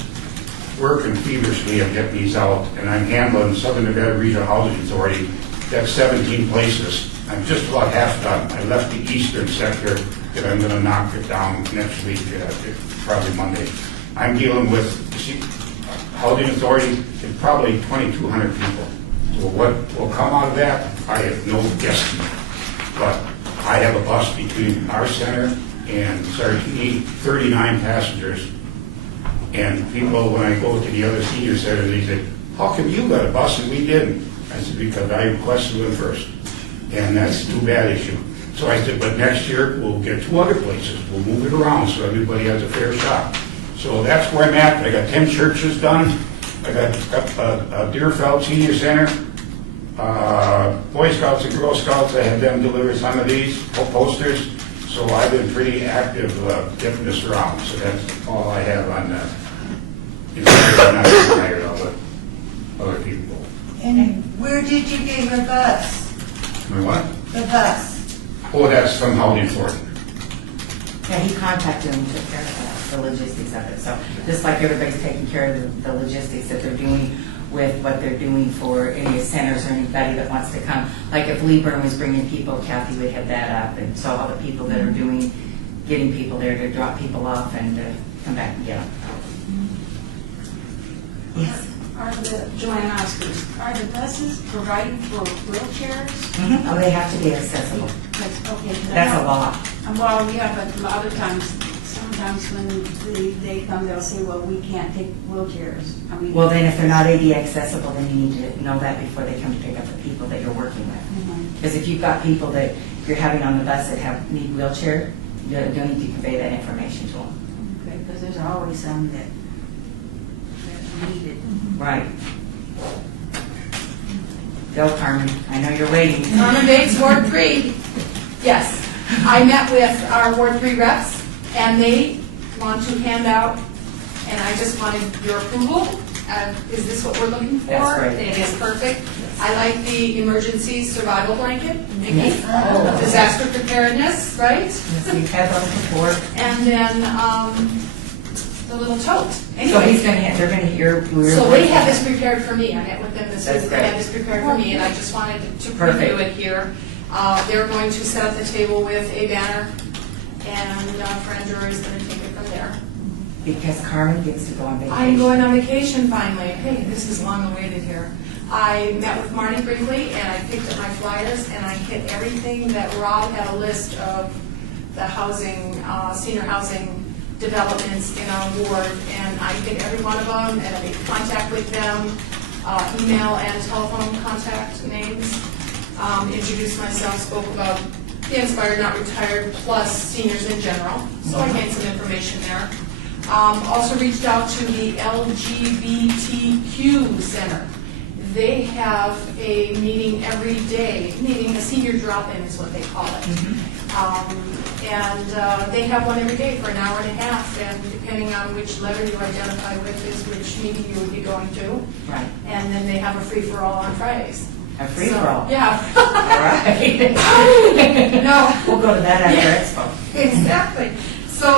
working feverishly on getting these out, and I'm handling Southern Nevada Regional Housing Authority. That's 17 places. I'm just about half done. I left the eastern sector, and I'm going to knock it down next week, probably Monday. I'm dealing with Housing Authority is probably 2,200 people. So what will come out of that, I have no guesstimate. But I have a bus between our center and Sartini, 39 passengers. And people, when I go to the other senior centers, they say, how come you got a bus and we didn't? I said, because I requested them first. And that's too bad issue. So I said, but next year we'll get 2 other places. We'll move it around so everybody has a fair shot. So that's where I'm at. I got 10 churches done. I got a Deerfeld Senior Center. Boy Scouts and Girl Scouts, I had them deliver some of these posters. So I've been pretty active getting this around. So that's all I have on that. I'm not tired of it. Other people. And where did you get your bus? My what? The bus? Oh, that's from Housing Authority. Yeah, he contacted them and took care of the logistics of it. So just like everybody's taking care of the logistics that they're doing with what they're doing for any centers or anybody that wants to come. Like if Leeburn was bringing people, Kathy would head that up. And so all the people that are getting people there to drop people off and come back and get them. Yes. Are the, Joanne Oscars, are the buses providing for wheelchairs? Oh, they have to be accessible. Okay. 'cause I That's a know- lot. Well, yeah, but a lot of times, sometimes when they come, they'll say, well, we can't take wheelchairs. I mean. Well, then if they're not ADA accessible, then you need to know that before they come to pick up the people that you're working with. Mhm. Because if you've got people that you're having on the bus that need wheelchair, you'll need to convey that information to them. Okay, because there's always some that need it. Right. Go, Carmen. I know you're waiting. Carmen Bates, Ward 3. Yes, I met with our Ward 3 reps, and they want to hand out, and I just wanted your approval. Is this what we're looking for? That's great. It is perfect. I like the emergency survival blanket, Nikki. Yes. Oh. Disaster preparedness, right? Yes, we've had those before. And then the little tote. So he's gonna, they're gonna hear. So they have this prepared for me. I met with them this That's week. They great. had this prepared for me, and I just wanted to Perfect. preview it here. They're going to set up the table with a banner, and Fran Drury is going to take it from there. Because Carmen gets to go on vacation. I'm going on vacation finally. Hey, this is long awaited here. I met with Marty briefly, and I picked up my flyers, and I hit everything that Rob had a list of the housing, senior housing developments in our ward, and I hit every one of them, and I made contact with them, email and telephone contact names, introduced myself, spoke about the Inspired Not Retired plus seniors in general, so I gained some information there. Also reached out to the LGBTQ Center. They have a meeting every day, meeting a senior drop-in is what they call it. And they have one every day for an hour and a half, and depending on which letter you identify with is which meeting you would be going to. Right. And then they have a free-for-all on Fridays. A free-for-all? So, yeah. All right. No. We'll go to that after Yeah. Expo. Exactly. So,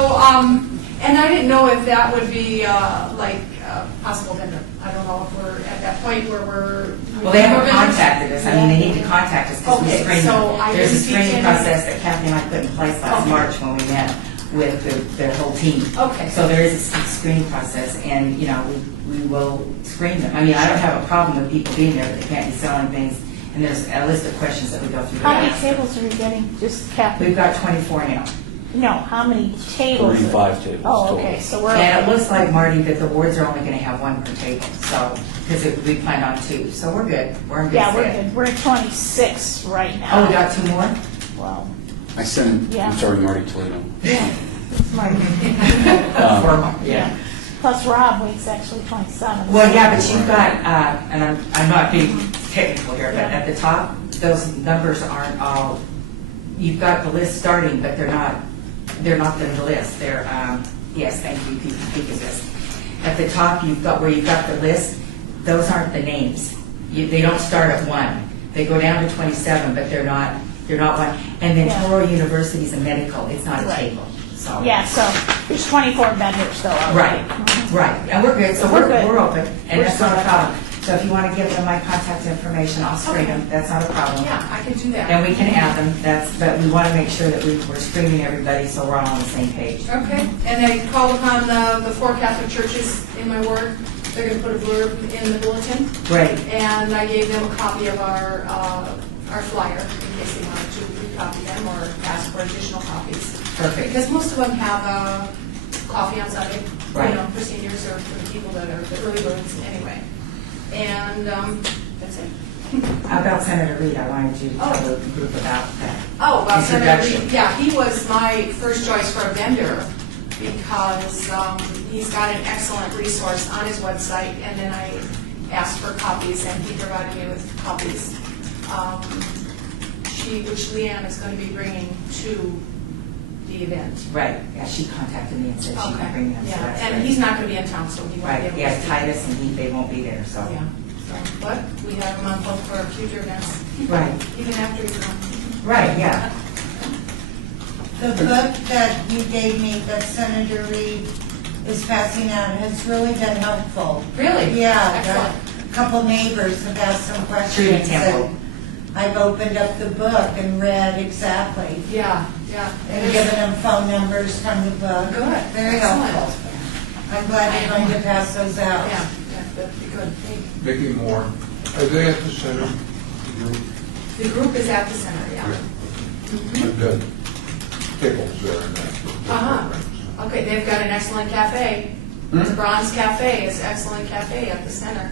and I didn't know if that would be like a possible vendor. I don't know if we're at that point where we're. Well, they haven't contacted us. I mean, they need to contact us because we Okay, screened so them. I There's a didn't speak to screening any- process that Kathy and I put in place last Okay. March when we met with their whole team. Okay. So there is a screening process, and, you know, we will screen them. I mean, I don't have a problem with people being there, but they can't be selling things. And there's a list of questions that we go through. How many tables are you getting? Just Kathy? We've got 24 now. No, how many tables? 35 tables Oh, okay, total. so we're. And it looks like, Marty, that the wards are only going to have one per table, so, because we planned on 2. So we're good. We're in good Yeah, we're stead. good. We're at 26 right now. Oh, we got 2 more? Well, I sent, Yeah. I'm sorry, Marty Toledo. it's my, 4 more, yeah. Plus Rob Wake's actually 27. Well, yeah, but you've got, and I'm not being technical here, but at the top, those numbers aren't all, you've got the list starting, but they're not the list. They're, yes, thank you, Pegasus. At the top, you've got the list, those aren't the names. They don't start at 1. They go down to 27, but they're not one. And then Yeah. Toro University's a medical, it's not a Right. table, so. Yeah, so there's 24 vendors though. already. Right, and we're good, so We're good. we're open, and We're that's not a good. problem. So if you want to give them my contact information, I'll screen them, that's not a problem. Yeah, I can do that. And we can add them, but we want to make sure that we're screening everybody so we're all on the same page. Okay, and I called upon the 4 Catholic churches in my ward. They're going to put a blurb in the bulletin, Great, and I gave them a copy of our flyer in case they wanted to recopy them or ask for additional copies. perfect. Because most of them have coffee on Sunday, Right. you know, for seniors or for the people that are the early birds anyway. And that's it. How about Senator Reed? I wanted you to tell Oh. the group about that. Oh, well, Senator Introduction. Reed, yeah, he was my first choice for a vendor because he's got an excellent resource on his website, and then I asked for copies, and he provided me with copies. Which Leanne is going to be bringing to the event. Right, yeah, she contacted me and said she Okay, could bring them, so yeah, that's and great. he's not going to be in town, so he won't be Right, able to. yeah, speak. Titus and they won't be there, so. Yeah, so, but we have him on both for future events, Right, even after he's gone. right, yeah. The book that you gave me that Senator Reed is passing out has really been helpful. Really? Yeah, Excellent. a couple neighbors have asked some questions. Trudy Temple. and I've opened up the book and read exactly, Yeah, yeah. and given them phone numbers from the book. Good. Very Excellent. helpful. I'm glad you're going to pass those out. Yeah, that'd be good. Vicki Moore, are they at the center? The group is at the center, yeah. I've got tables there and that. Uh-huh. Okay, they've got an excellent cafe. The Bronze Cafe is excellent cafe at the center.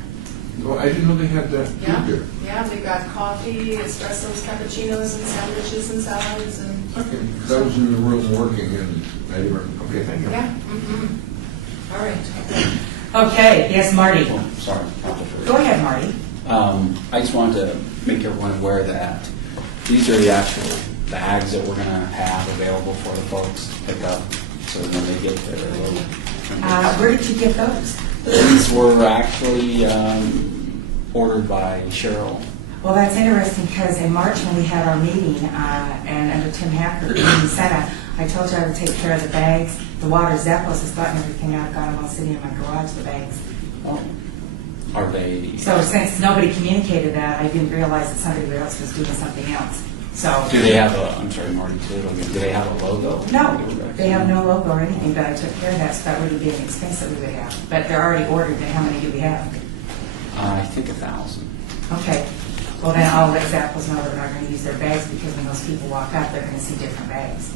Well, I didn't know they had that Yeah, food there. yeah, they've got coffee, espressos, cappuccinos, and sandwiches and salads and, Okay, 'cause I was in the room working and they were, okay, thank you. yeah. Mhm. All right. Okay, yes, Marty. Oh, sorry. Go ahead, Marty. I just wanted to make everyone aware that these are the actual bags that we're going to have available for the folks to pick up. So when they get there, Where did you get those? these were actually ordered by Cheryl. Well, that's interesting because in March when we had our meeting, and under Tim Hacker, in Senate, I told you I would take care of the bags. The water Zappos has gotten everything out, got them all sitting in my garage, the bags. Oh. Are they, So since nobody communicated that, I didn't realize that somebody else was doing something else. So. do they have a, I'm sorry, Marty, do they have a logo? No, they have no logo or anything, but I took care of that, so that wouldn't be an expense that we would have. But they're already ordered, and how many do we have? I think 1,000. Okay, well then I'll let Zappos know that we're not going to use their bags, because when those people walk out, they're going to see different bags.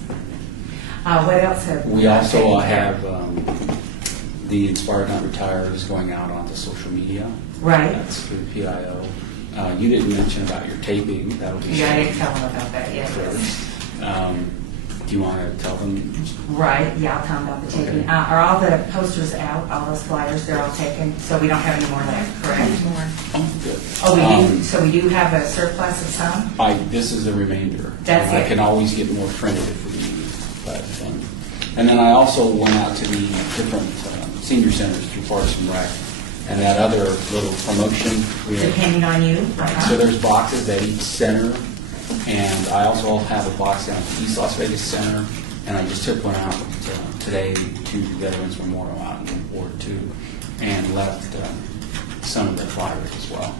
What else have? We also taken care have the Inspired Not Retired is going out onto social media. Right. That's through PIO. You didn't mention about your taping. That'll be Yeah, I didn't tell them about that yet. Do you want to tell them? Right, yeah, I'll tell them about the taping. Okay. Are all the posters out, all those flyers, they're all taken, so we don't have any more left, correct? Oh, good. Oh, we do, so we do have a surplus of some? This is the remainder. That's I it. can always get more printed if we need, but, and then I also went out to the different senior centers through Parks and Rec, and that other little promotion. we had- Depending on you? So there's boxes at each center, and I also have a box down at the East Las Vegas Center, and I just took one out today to Veterans Memorial out in Ward 2, and left some of the flyers as well.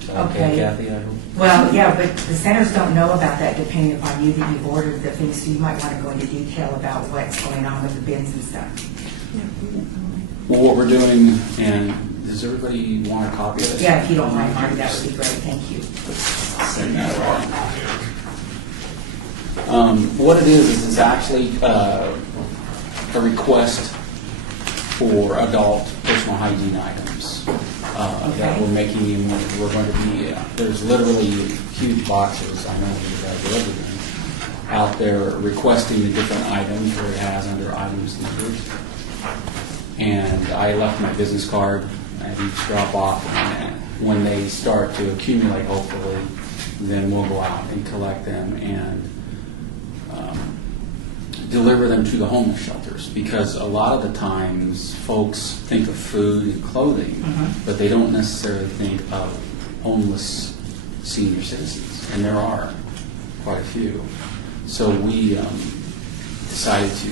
Is that okay, Okay. Kathy? I hope. Well, yeah, but the centers don't know about that depending upon you that you've ordered the things, so you might want to go into detail about what's going on with the bins and stuff. Well, what we're doing, and does everybody want a copy of this? Yeah, if you don't mind, Marty, that would be great, thank you. Send that around. What it is it's actually a request for adult personal hygiene items that we're making, and we're going to be, there's literally huge boxes, I know you guys are everything, out there requesting the different items where it has under items numbered. And I left my business card at each drop off, and when they start to accumulate, hopefully, then we'll go out and collect them and deliver them to the homeless shelters, because a lot of the times folks think of food and clothing, but they don't necessarily think of homeless senior citizens, and there are quite a few. So we decided to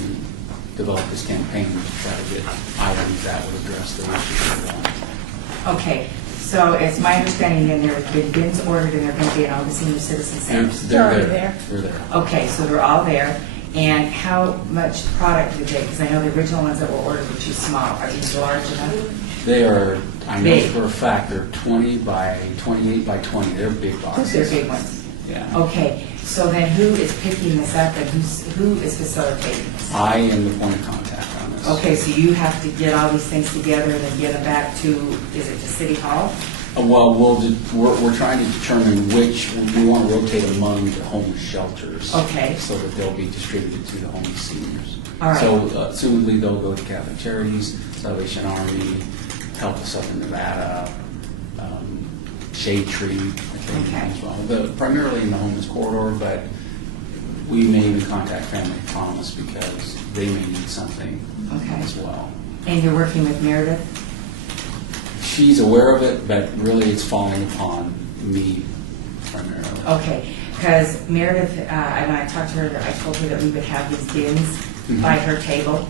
develop this campaign to try to get items that would address the issues. Okay, so it's my understanding then there have been bins ordered and they're going to be in all the senior citizen centers? They're already there. They're there. Okay, so they're all there. And how much product do they, because I know the original ones that were ordered were too small. Are these large enough? They are, I know Big. for a fact, they're 20 by 28 by 20. They're big boxes. They're big ones. Yeah. Okay, so then who is picking this up and who is facilitating this? I am the point of contact on this. Okay, so you have to get all these things together and then get them back to, is it to City Hall? Well, we're trying to determine which, we want to rotate among the homeless shelters. Okay. So that they'll be distributed to the homeless seniors. All right. So assumedly, they'll go to Catholic Charities, Salvation Army, Help Us Up in Nevada, Shade Tree, I think, Okay. as well. Primarily in the homeless corridor, but we may even contact Family Promise because they may need something Okay. as well. And you're working with Meredith? She's aware of it, but really it's falling upon me primarily. Okay, because Meredith, when I talked to her, I told her that we would have these bins by her table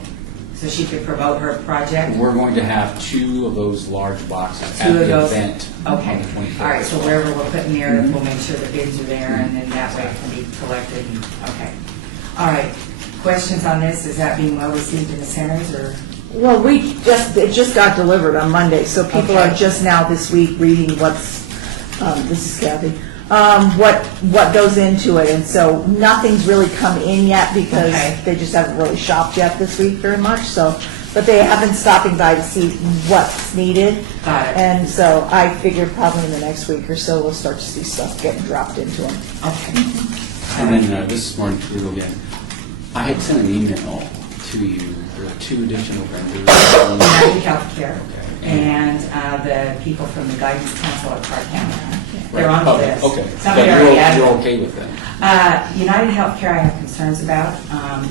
so she could promote her project. We're going to have 2 of those large boxes at Two of the those? event Okay, on the 23rd. all right, so wherever we're putting Meredith, we'll make sure the bins are there, and then that way it can be collected, okay. All right, questions on this? Is that being well received in the centers, or? Well, it just got delivered on Monday, so people Okay. are just now this week reading what's, this is Kathy, what goes into it, and so nothing's really come in yet because Okay. they just haven't really shopped yet this week very much, so, but they have been stopping by to see what's needed. Got it. And so I figure probably in the next week or so, we'll start to see stuff getting dropped into them. Okay. And then this is Martin Kugel again. I had sent an email to you. There are 2 additional vendors. United Healthcare Okay. and the people from the Guidance Council at Clark County. They're on the Oh, list. Okay. Somebody But already added you're them. okay with them? United Healthcare I have concerns about,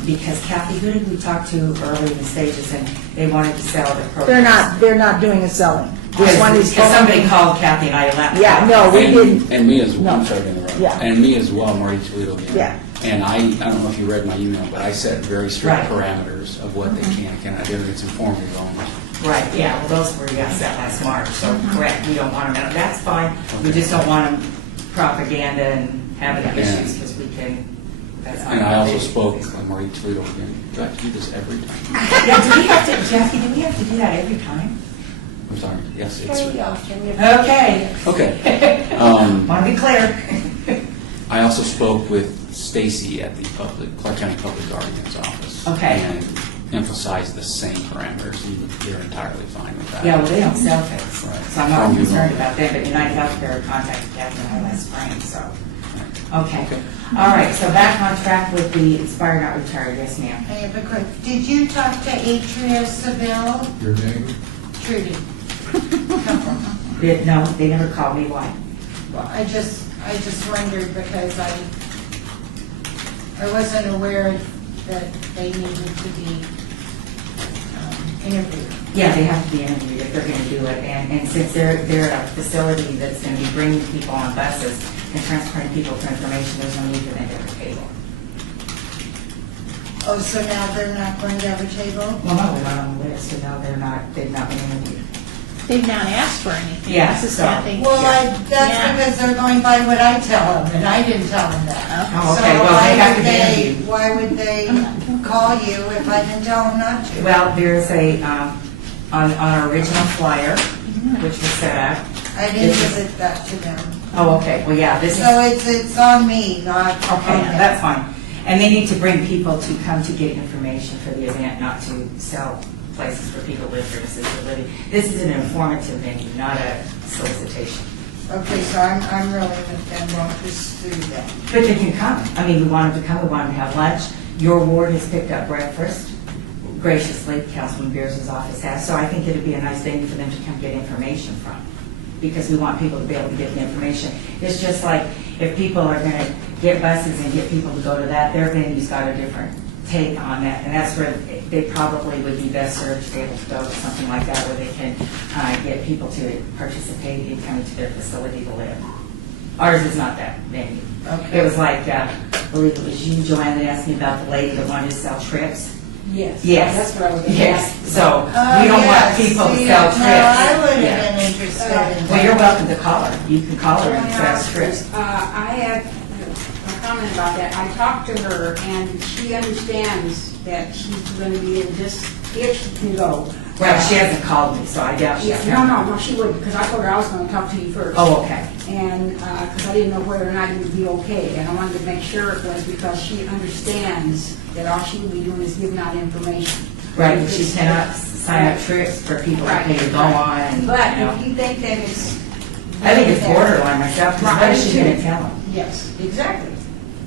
because Kathy, who did we talk to early in the stages, and they wanted to sell the program? They're not doing a selling. Which one is Because somebody called Kathy and I left. Yeah, no, we didn't. And me as well, No. I'm sorry to interrupt. Yeah. And me as well, Marty Toledo again. Yeah. And I don't know if you read my email, but I set very strict Right. parameters of what they can and cannot do. It's informative only. Right, yeah, well, those were, yeah, set last March, so correct, we don't want them, that's fine. We just don't want them propaganda and having Yeah. issues, because we can, that's not. And I also spoke with Marty Toledo again. Do I have to do this every time? Yeah, do we have to, Jackie, do we have to do that every time? I'm sorry. Yes, it's. Very often. Okay. Okay. Want to be clear. I also spoke with Stacy at the Clark County Public Guardian's office. Okay. And emphasized the same parameters, and they're entirely fine with that. Yeah, well, they don't sell things, Right. so I'm not From concerned you. about them, but United Healthcare contacted Kathy and I last spring, so. Okay, Okay. all right, so back on track with the expired not retired, yes, ma'am. I have a quick, did you talk to Atria Seville? Your name? Trudy? No, they never called me, why? Well, I just wondered because I wasn't aware that they needed to be interviewed. Yeah, they have to be interviewed if they're gonna do it, and since they're a facility that's gonna be bringing people on buses and transferring people for information, there's no need for them to have a table. Oh, so now they're not going to have a table? Well, no, they're not on the list, so now they've not been interviewed. They've not asked for anything. Yeah, This is so- nothing. Well, Yeah. that's because they're going by what I tell them, and I didn't tell them that. Oh, So okay, well, they have to be interviewed. why would they call you if I didn't tell them not to? Well, there's a, on our original flyer, which was set up. I didn't visit that to them. Oh, okay, well, yeah, this is, So it's on me, not on okay, them. that's fine. And they need to bring people to come to get information for the event, not to sell places for people to live for assisted living. This is an informative venue, not a solicitation. Okay, so I'm really then won't pursue that. But they can come. I mean, we want them to come, we want them to have lunch. Your ward has picked up breakfast graciously, Councilman Beers' office has. So I think it'd be a nice venue for them to come get information from, because we want people to be able to get the information. It's just like if people are going to get buses and get people to go to that, their venue's got a different take on that, and that's where they probably would be best served to be able to go to something like that where they can get people to participate in coming to their facility to live. Ours is not that venue. Okay. It was like, I believe it was you, Joanne, that asked me about the lady that wanted to sell trips. Yes. Yes. That's what I was going to Yes, ask. so Oh, we don't want yes. people to See, sell trips. No, I would Yeah. have been interested in that. Well, you're welcome to call her. You can call her and sell trips. I had a comment about that. I talked to her, and she understands that she's going to be in this, if she can go. Well, she hasn't called me, so I doubt she's Yeah, no, she wouldn't, because I told her I was going to talk to you first. Oh, okay. And, because I didn't know whether or not it would be okay, and I wanted to make sure it was, because she understands that all she would be doing is giving out information. Right, but she cannot sign up trips for people to pay to go on and, But you know. if you think that it's... I think it's borderline myself, because what is she going to tell them? Yes, exactly.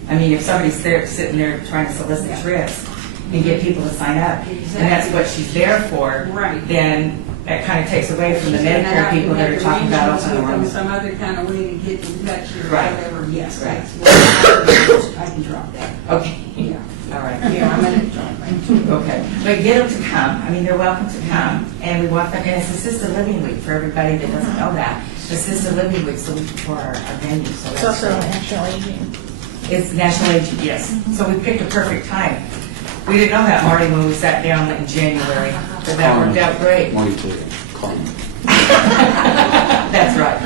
I mean, if somebody's there, sitting there trying to solicit Yeah. trips and get people to sign up, and that's Exactly. what she's there for, Right. then that kind of takes away from the She's gonna Medicare have people to that are make talking about arrangements open with them enrollment. some other kind of way to get in touch or Right. whatever, yes. Right. that's what I can drop that. Okay, Yeah. all right. Yeah, I'm gonna drop that. Okay, but get them to come. I mean, they're welcome to come, and we want them, and it's Assisted Living Week for everybody that doesn't know that. Assisted Living Week's the week before our venue, so It's that's also great. national aging. It's National Aging, yes. So we picked a perfect time. We didn't know that, Marty, when we sat down in January, but that worked out great. Marty Toledo, call me. That's right.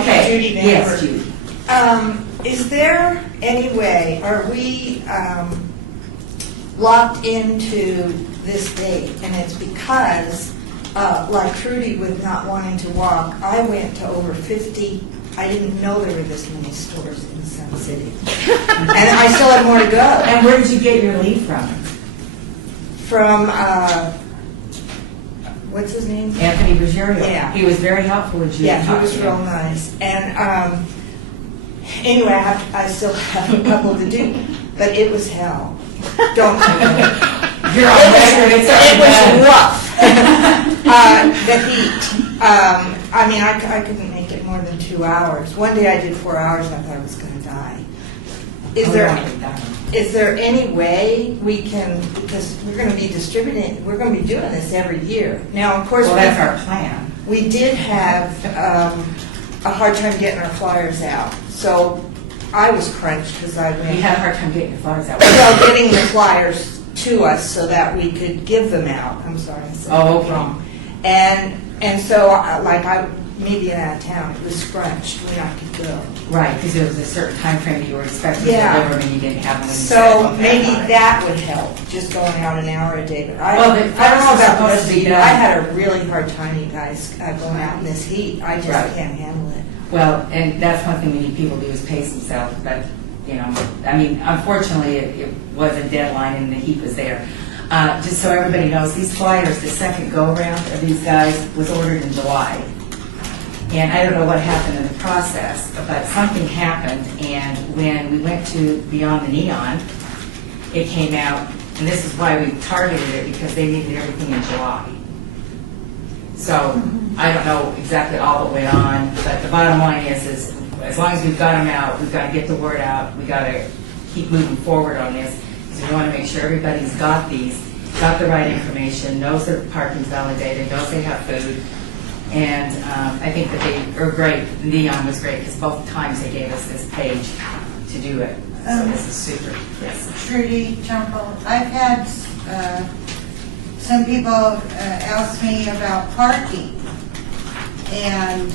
Okay. Judy Van Yes, Horn. Judy. Is there any way, are we locked into this date? And it's because, like Trudy with not wanting to walk, I went to over 50, I didn't know there were this many stores in Sun City. And I still have more to go. And where did you get your lead from? From, what's his name? Anthony Ruggiero. Yeah. He was very helpful with you. Yeah, he was real nice. And anyway, I still have a couple to do, but it was hell. Don't do it. You're on record, it's It already was done. rough. The heat. I mean, I couldn't make it more than 2 hours. One day I did 4 hours, I thought I was going to die. Is there any way we can, because we're going to be distributing, we're going to be doing this every year. Now, of course. Well, that's our plan. we did have a hard time getting our flyers out. So I was crunched because I went. You had a hard time getting your flyers out. Well, getting the flyers to us so that we could give them out. I'm sorry, I said Oh, that okay. wrong. And so, me being out of town, it was scrunched when I could go. Right, because there was a certain time frame that you were expected to Yeah. deliver and you didn't have them. when you So said, okay, maybe got it. that would help, just going out an hour a day. But I Well, don't the know about the supposed rest to of be you. done. I had a really hard time, you guys, going out in this heat. I just Right. can't handle it. Well, and that's one thing we need people to do is pace themselves, but, you know, I mean, unfortunately, it was a deadline and the heat was there. Just so everybody knows, these flyers, the second go-around of these guys was ordered in July. And I don't know what happened in the process, but something happened, and when we went to Beyond the Neon, it came out, and this is why we targeted it, because they needed everything in July. So, I don't know exactly all that went on, but the bottom line is as long as we've got them out, we've got to get the word out, we've got to keep moving forward on this, because we want to make sure everybody's got these, got the right information, knows their parking's validated, knows they have food, and I think that they are great. Neon was great, because both times they gave us this page to do it, so this is super, yes. Trudy Jumble, I've had some people ask me about parking. And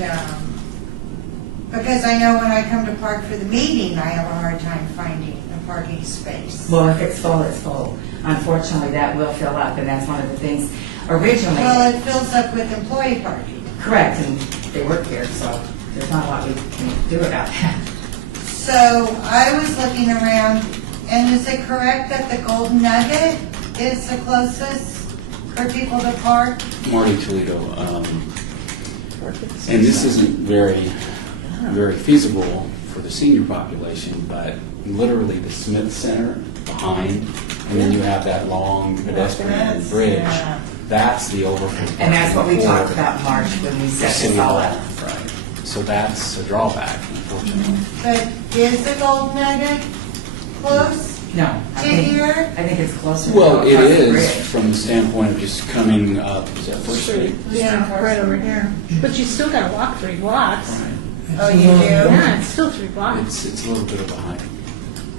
because I know when I come to park for the meeting, I have a hard time finding a parking space. Well, if it's full, it's full. Unfortunately, that will fill up, and that's one of the things originally. Well, it fills up with employee parking. Correct, and they work here, so there's not a lot we can do about that. So I was looking around, and is it correct that the Golden Nugget is the closest for people to park? Marty Toledo, and this isn't very feasible for the senior population, but literally the Smith Center behind, and then you have that long pedestrian bridge. That's the overflow. And that's what we for talked about in March when we the set city this all hall. up. Right. So that's a drawback, unfortunately. But is the Golden Nugget close No, to here? I think it's closer. to Well, it across the is bridge. from the standpoint of just coming up, is that First Street? Yeah, right over here. But you still gotta walk 3 blocks. Oh, you do? Yeah, it's still 3 blocks. It's a little bit of a hike.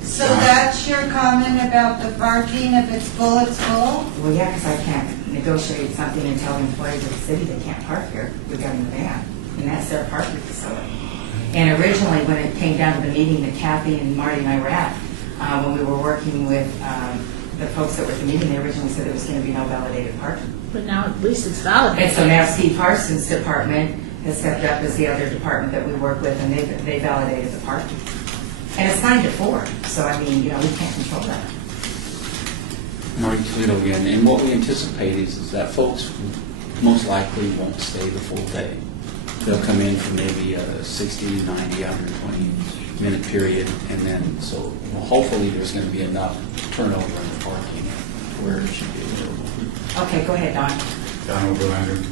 So that's your comment about the parking, if it's full, it's full? Well, yeah, because I can't negotiate something and tell employees of the city they can't park here. We've got them in the van, and that's their parking facility. And originally, when it came down to the meeting that Kathy and Marty and I were at, when we were working with the folks that were at the meeting, they originally said there was going to be no validated parking. But now at least it's valid. And so now Steve Parsons' department has stepped up as the other department that we work with, and they validated the parking. And it's 9 to 4, so I mean, you know, we can't control that. Marty Toledo again, and what we anticipate is that folks most likely won't stay the full day. They'll come in for maybe a 60, 90, 120-minute period, and then, so hopefully there's going to be enough turnover in the parking where it should be available. Okay, go ahead, Don. Don Oberlander.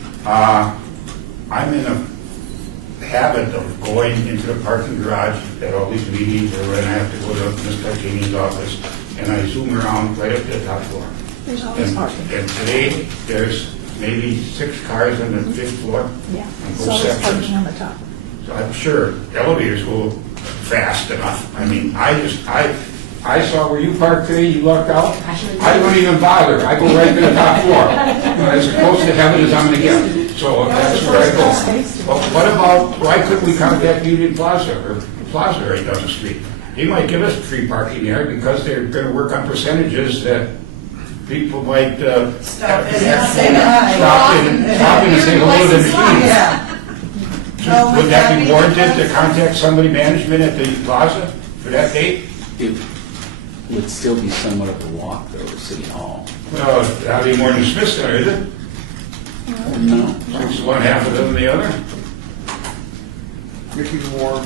I'm in a habit of going into the parking garage at all these meetings, or when I have to go to Ms. Titanian's office, and I zoom around right up to the top floor. There's always parking. And today, there's maybe 6 cars on the 5th floor. Yeah, On it's both always sections. parking on the top. So I'm sure elevators go fast enough. I mean, I saw where you parked today, you lucked out. I don't even bother. I go right to the top floor. As close to heaven as I'm gonna get. So that's where I go. Well, what about, why couldn't we contact Union Plaza or Plaza right down the street? They might give us free parking there because they're gonna work on percentages that people might, Stop in have- and say hi. stop in and say hello to the machine. Yeah. Oh, Would that be the warranted to closest? contact somebody management at the plaza for that date? It would still be somewhat of a walk, though, to City Hall. Well, that'd be more than Smith Center, is it? No. It's one half of it than the other. Mickey Moore,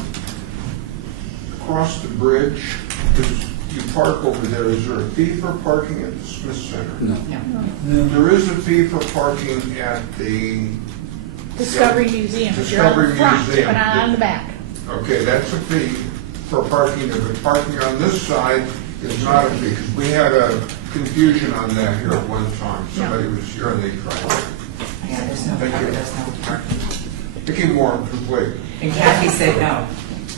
across the bridge, because you park over there, is there a fee for parking at the Smith Center? No. There is a fee for parking at the, Discovery Museum, if you're on the Discovery front, Museum. but not on the back. okay, that's a fee for parking. If it's parking on this side, it's not a fee, because we had a confusion on that here at one time. Somebody was here and they tried it. Yeah, there's no, Thank you. there's no parking. Vicky Warren, Blue And Kathy said no.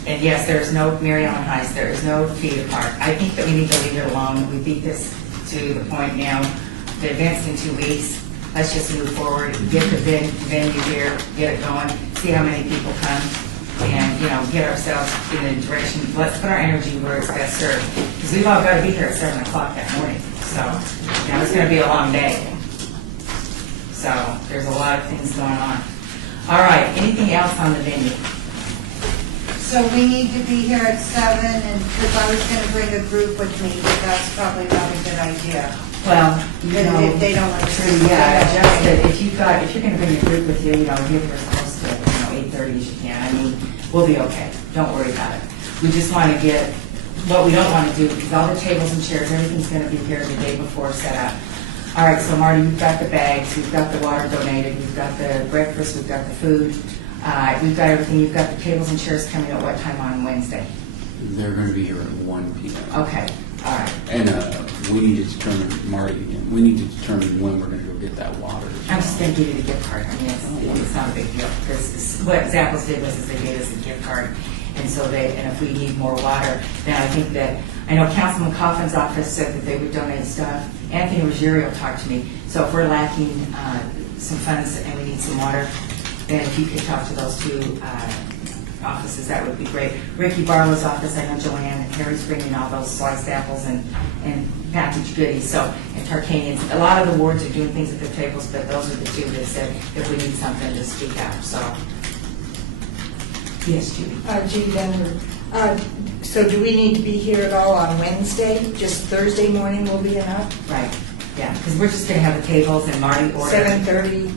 And yes, there is no, Mary Ellen Heiss, there is no fee to park. I think that we need to leave it alone. We beat this to the point now. The event's in 2 weeks. Let's just move forward, get the venue here, get it going, see how many people come, and, you know, get ourselves in the direction, let's put our energy where it's best served. Because we've all got to be here at 7 o'clock that morning. So, you know, it's going to be a long day. So, there's a lot of things going on. All right, anything else on the venue? So we need to be here at 7, and, because I was gonna bring a group with me, but that's probably not a good idea. Well, you know, If they don't like to. yeah, just that if you're going to bring your group with you, you know, give her as close to, 8:30 as you can. I mean, we'll be okay. Don't worry about it. We just want to get, what we don't want to do, because all the tables and chairs, everything's going to be here the day before set up. All right, so Marty, you've got the bags, you've got the water donated, you've got the breakfast, we've got the food, we've got everything. You've got the tables and chairs coming at what time on Wednesday? They're going to be here at 1 p.m. Okay, all right. And we need to determine, Marty, we need to determine when we're going to go get that water. I'm just going to give you the gift card. I mean, it's not a big deal, because what Zappos did was they gave us a gift card, and so and if we need more water, then I think that, I know Councilman Coffin's office said that they would donate stuff. Anthony Ruggiero talked to me, so if we're lacking some funds and we need some water, then if you could talk to those two offices, that would be great. Ricky Barlow's office, I know Joanne and Harry's bringing all those sliced apples and packaged goodies, so, and Tarkanians. A lot of the wards are doing things at their tables, but those are the two that said if we need something to speak out, so. Yes, Judy? Judy Denver. So do we need to be here at all on Wednesday? Just Thursday morning will be enough? Right, yeah, because we're just going to have the tables and Marty order. 7:30?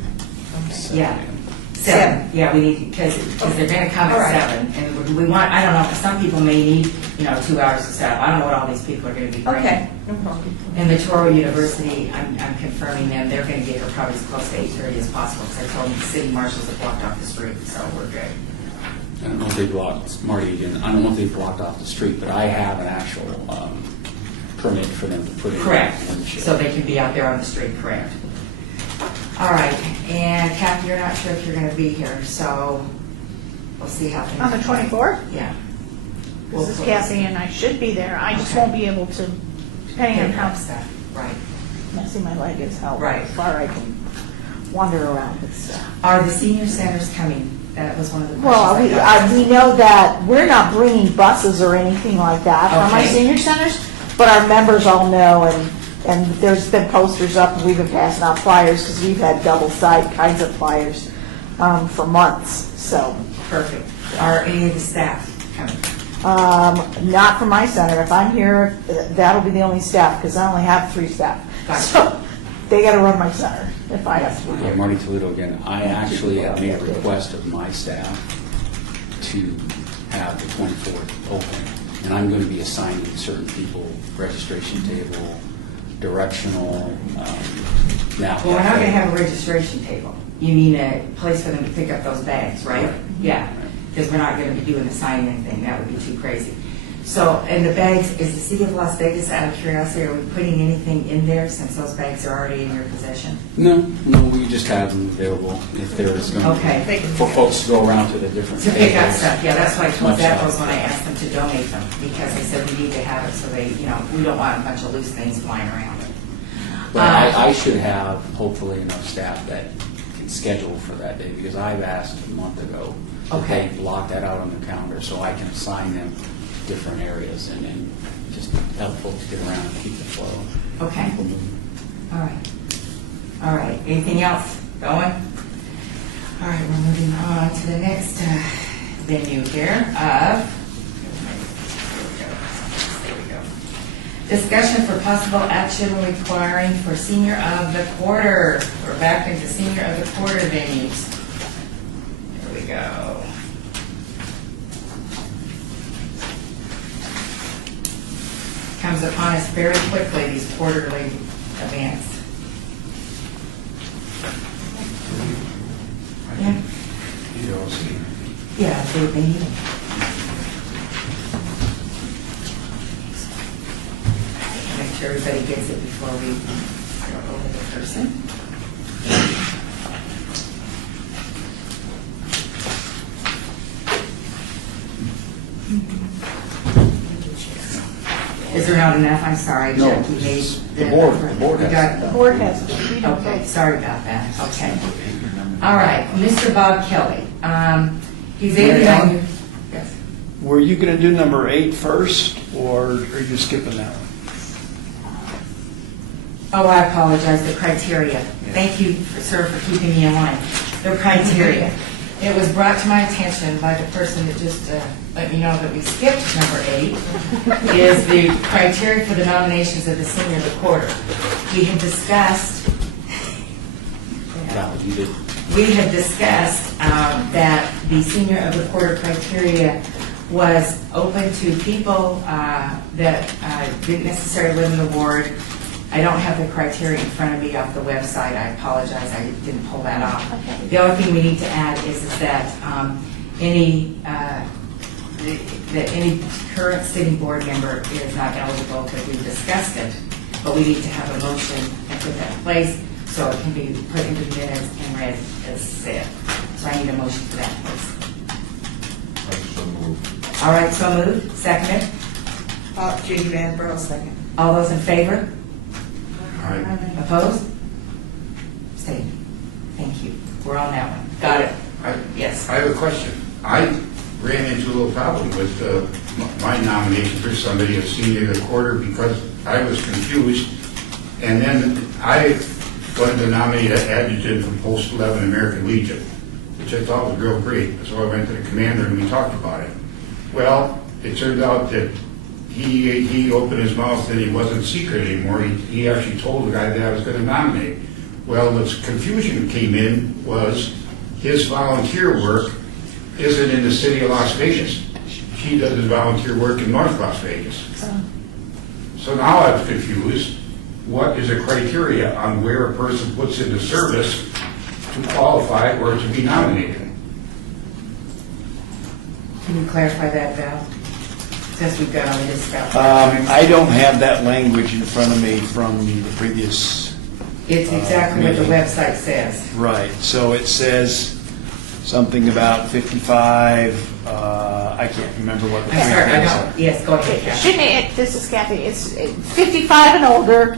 Yeah. 7, yeah, we need, because they're going to come All at right. 7, and we want, I don't know, some people may need, 2 hours to set up. I don't know what all these people are going to be bringing. Okay, no problem. And the Toro University, I'm confirming them, they're going to get her probably as close to 8:30 as possible, because I told them the city marshals have blocked off the street, so we're good. I don't know if they blocked, Marty again, I don't know if they blocked off the street, but I have an actual permit for them to put in. Correct, in the shed. so they can be out there on the street, correct. All right, and Kathy, you're not sure if you're going to be here, so we'll see how things. On the 24th? Yeah. This is We'll- Kathy, and I should be there. I just Okay. won't be able to, depending on how stuff, right. messy my leg is, how Right. far I can wander around with stuff. Are the senior centers coming? That was one of the Well, questions we, I got. we know that we're not bringing buses or anything like that from our Okay. senior centers, but our members all know, and there's been posters up, and we've been passing out flyers, because we've had double-side kinds of flyers for months, so. Perfect. Are any of the staff coming? Not from my center. If I'm here, that'll be the only staff, because I only have 3 staff. Gotcha. So they gotta run my center if I have to be Yeah, here. Marty Toledo again. I actually have made a request of my staff to have the 24th open, and I'm going to be assigning certain people registration table, directional. Now, Well, we're not going to have a registration table. You mean a place for them to pick up those bags, right? Right. Yeah, because we're not going to be doing the sign-in thing. That would be too crazy. So, and the bags, is the city of Las Vegas, out of curiosity, are we putting anything in there since those bags are already in your possession? No, we just have them available if there is going to Okay. for folks to go around to the different To pick up tables. stuff, yeah, that's why I told Much Zappos when like- I asked them to donate them, because they said we need to have it so they, we don't want a bunch of loose things flying around. But I should have hopefully enough staff that can schedule for that day, because I've asked a month ago that Okay. they block that out on the calendar so I can assign them different areas and then just help folks get around and keep the flow. Okay. All right. All right. Anything else going? All right, we're moving on to the next venue here of, there we go. Discussion for possible action requiring for senior of the quarter. We're back into senior of the quarter venues. There we go. Comes upon us very quickly, these quarterly events. Yeah, You don't see. yeah, they need them. Make sure everybody gets it before we go over the person. Is there not enough? I'm sorry, No, Jeff, you made. the board We has got- The board has, we don't Okay, vote. sorry about that, okay. All right, Mr. Bob Kelly, he's Mary 89. Ellen? Yes. Were you going to do number 8 first, or are you skipping that one? Oh, I apologize, the criteria. Thank you, sir, for keeping me in line. The criteria. It was brought to my attention by the person that just let me know that we skipped number 8, is the criteria for the nominations of the senior recorder. We had discussed, Validated. we had discussed that the senior of recorder criteria was open to people that didn't necessarily live in the ward. I don't have the criteria in front of me off the website. I apologize, I didn't pull that off. Okay. The only thing we need to add is that any current city board member is not eligible because we discussed it, but we need to have a motion and put that in place so it can be put into the minutes and read as said. So I need a motion for that, please. All right, so moved. Seconded. Judy Van Bro, second. All those in favor? All right. Opposed? Abstained. Thank you. We're on that one. Got it. Yes. I have a question. I ran into a little problem with my nomination for somebody as senior recorder because I was confused. And then I wanted to nominate an adjutant from Post 11 American Legion, which I thought was real great. So I went to the commander and we talked about it. Well, it turned out that he opened his mouth and he wasn't secret anymore. He actually told the guy that I was going to nominate. Well, the confusion came in was his volunteer work isn't in the city of Las Vegas. He does his volunteer work in North Las Vegas. So now I'm confused. What is the criteria on where a person puts into service to qualify or to be nominated? Can you clarify that, Val? Since we've got all this stuff. I don't have that language in front of me from the previous, It's exactly what the meeting. website says. right, so it says something about 55, I can't remember what the I'm sorry, I criteria are. don't. Yes, go ahead, Kathy. Shouldn't it, this is Kathy, it's 55 and older,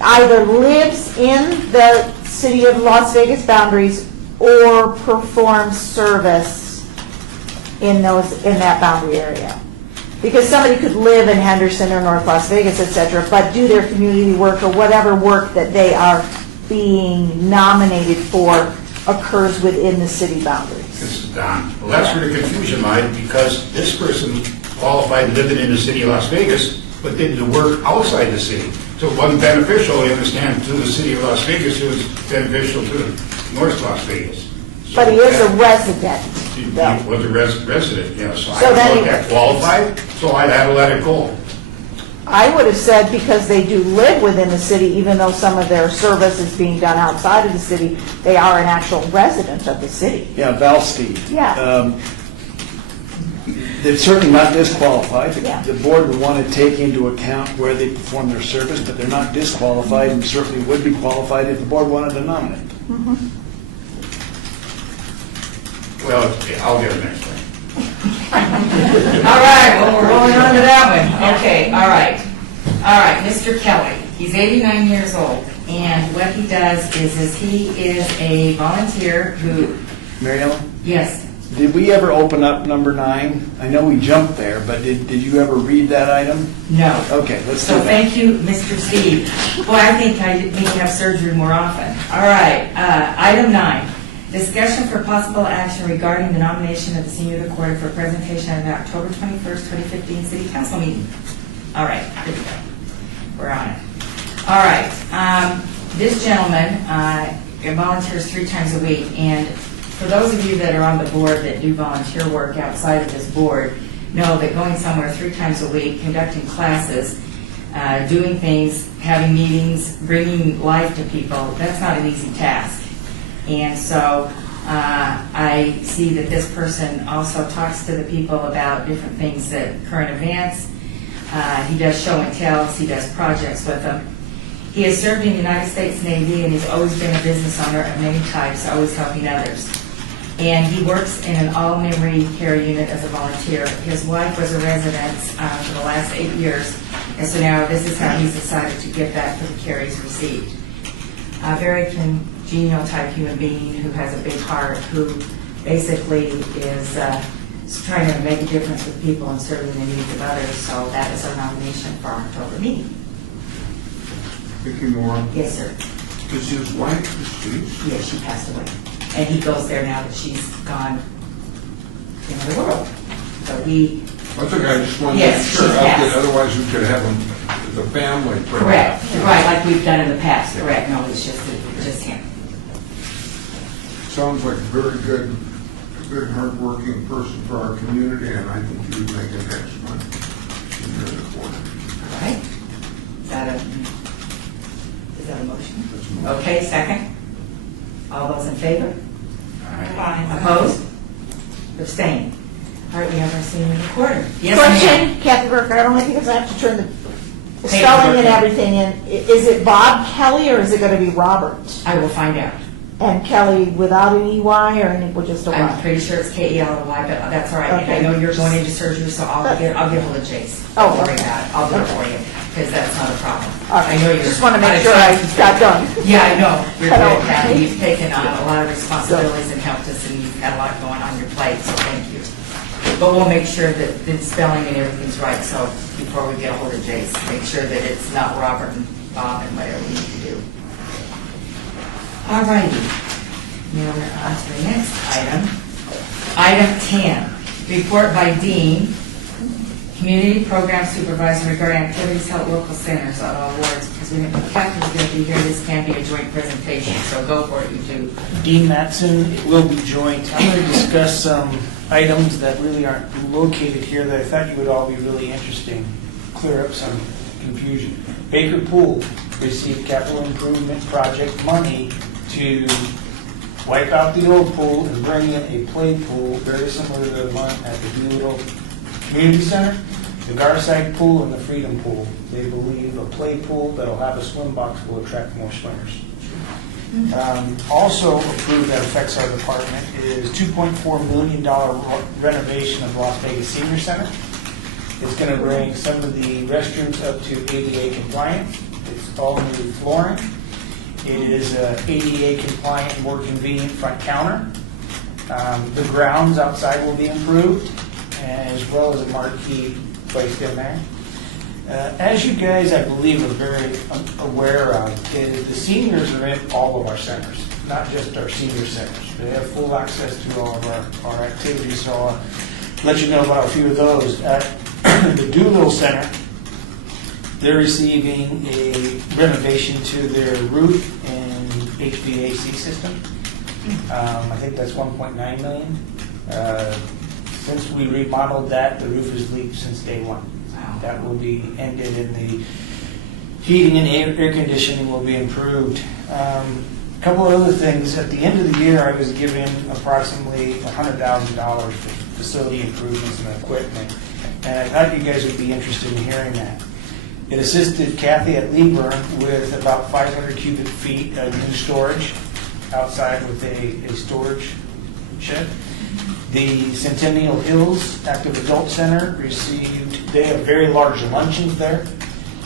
either lives in the city of Las Vegas boundaries or performs service in that boundary area. Because somebody could live in Henderson or North Las Vegas, et cetera, but do their community work or whatever work that they are being nominated for occurs within the city boundaries. This is Don. Well, that's where the confusion lied, because this person qualified living in the city of Las Vegas, but did the work outside the city. So it wasn't beneficial, I understand, to the city of Las Vegas, it was beneficial to North Las Vegas. So But he is a that- resident, He though. was a resident, yeah, so I So don't then know if he- that qualified, so I had to let it go. I would have said because they do live within the city, even though some of their service is being done outside of the city, they are an actual resident of the city. Yeah, Val Steve. Yeah. They're certainly not disqualified. Yeah. The board would want to take into account where they perform their service, but they're not disqualified and certainly would be qualified if the board wanted to nominate. Well, I'll get it next time. All right, well, we're rolling on to that one. Okay, all right. All right, Mr. Kelly, he's 89 years old, and what he does is he is a volunteer who, Mary Ellen, yes, did we ever open up number 9? I know we jumped there, but did you ever read that item? no. Okay, let's do So that. thank you, Mr. Steve. Boy, I think I need to have surgery more often. All right, item 9, discussion for possible action regarding the nomination of the senior recorder for presentation at the October 21st, 2015 City Council meeting. All right, here we go. We're on it. All right, this gentleman volunteers 3 times a week, and for those of you that are on the board that do volunteer work outside of this board, know that going somewhere 3 times a week, conducting classes, doing things, having meetings, bringing life to people, that's not an easy task. And so I see that this person also talks to the people about different things, that current events. He does show and tells, he does projects with them. He has served in the United States Navy and he's always been a business owner of many types, always helping others. And he works in an all-memory care unit as a volunteer. His wife was a resident for the last 8 years, and so now this is how he's decided to give back for the care he's received. A very congenial type human being who has a big heart, who basically is trying to make a difference with people and serving the needs of others. So that is our nomination for our October meeting. Vicki Moore, Yes, sir. is his wife deceased? Yes, she passed away. And he goes there now that she's gone in the world. So he, That's okay, I just wanted to Yes, make sure. she's passed. Otherwise, we could have him as a family. correct, right, like we've done in the past, correct. No, it's just him. Sounds like a very good, hardworking person for our community, and I think he would make an excellent senior in the board. All right. Is that a motion? That's a motion. Okay, second. All those in favor? Aye. Opposed? Abstained? All right, we have our senior recorder. Yes, ma'am. Question, Kathy Burkhardt, only because I have to turn the Hey, spelling and Burkhardt. everything in. Is it Bob Kelly or is it going to be Robert? I will find out. And Kelly without an EY or with just a I'm Y? pretty sure it's Kelly, but that's all right. And I Okay. know you're going into surgery, so I'll get hold of Jace. Oh, Don't worry okay. about it. I'll do it Okay. for you, because that's not a problem. All right. I know you're. Just want to make sure I got done. Yeah, I know. You're I know. good, Kathy. You've taken on a lot of responsibilities and helped us, and you've got a lot going on your plate, so thank you. But we'll make sure that the spelling and everything's right, so before we get a hold of Jace, make sure that it's not Robert and Bob and whatever we need to do. All righty. Now we're on to the next item. Item 10, report by Dean, Community Program Supervisor regarding activities held at local centers on all wards. Because we know Kathy's going to be here, this can be a joint presentation, so go for it, you two. Dean Mattson, it will be joint. I'm going to discuss some items that really aren't located here that I thought you would all be really interesting, clear up some confusion. Baker Pool received capital improvement project money to wipe out the old pool and bring in a play pool very similar to the one at the Doolittle Community Center, the Garside Pool and the Freedom Pool. They believe a play pool that'll have a swim box will attract more swimmers. Also approved that affects our department is $2.4 million renovation of Las Vegas Senior Center. It's going to bring some of the restrooms up to ADA compliant. It's all new flooring. It is a ADA compliant, more convenient front counter. The grounds outside will be improved, as well as a marquee placed in there. As you guys, I believe, are very aware of, is the seniors are in all of our centers, not just our senior centers. They have full access to all of our activities, so I'll let you know about a few of those. At the Doolittle Center, they're receiving a renovation to their roof and HVAC system. I think that's $1.9 million. Since we remodeled that, the roof has leaked since day one. That will be ended, and the heating and air conditioning will be improved. A couple of other things. At the end of the year, I was given approximately $100,000 for facility improvements and equipment, and I thought you guys would be interested in hearing that. It assisted Kathy at Lieber with about 500 cubic feet of new storage outside with a storage shed. The Centennial Hills Active Adult Center received, they have very large luncheons there.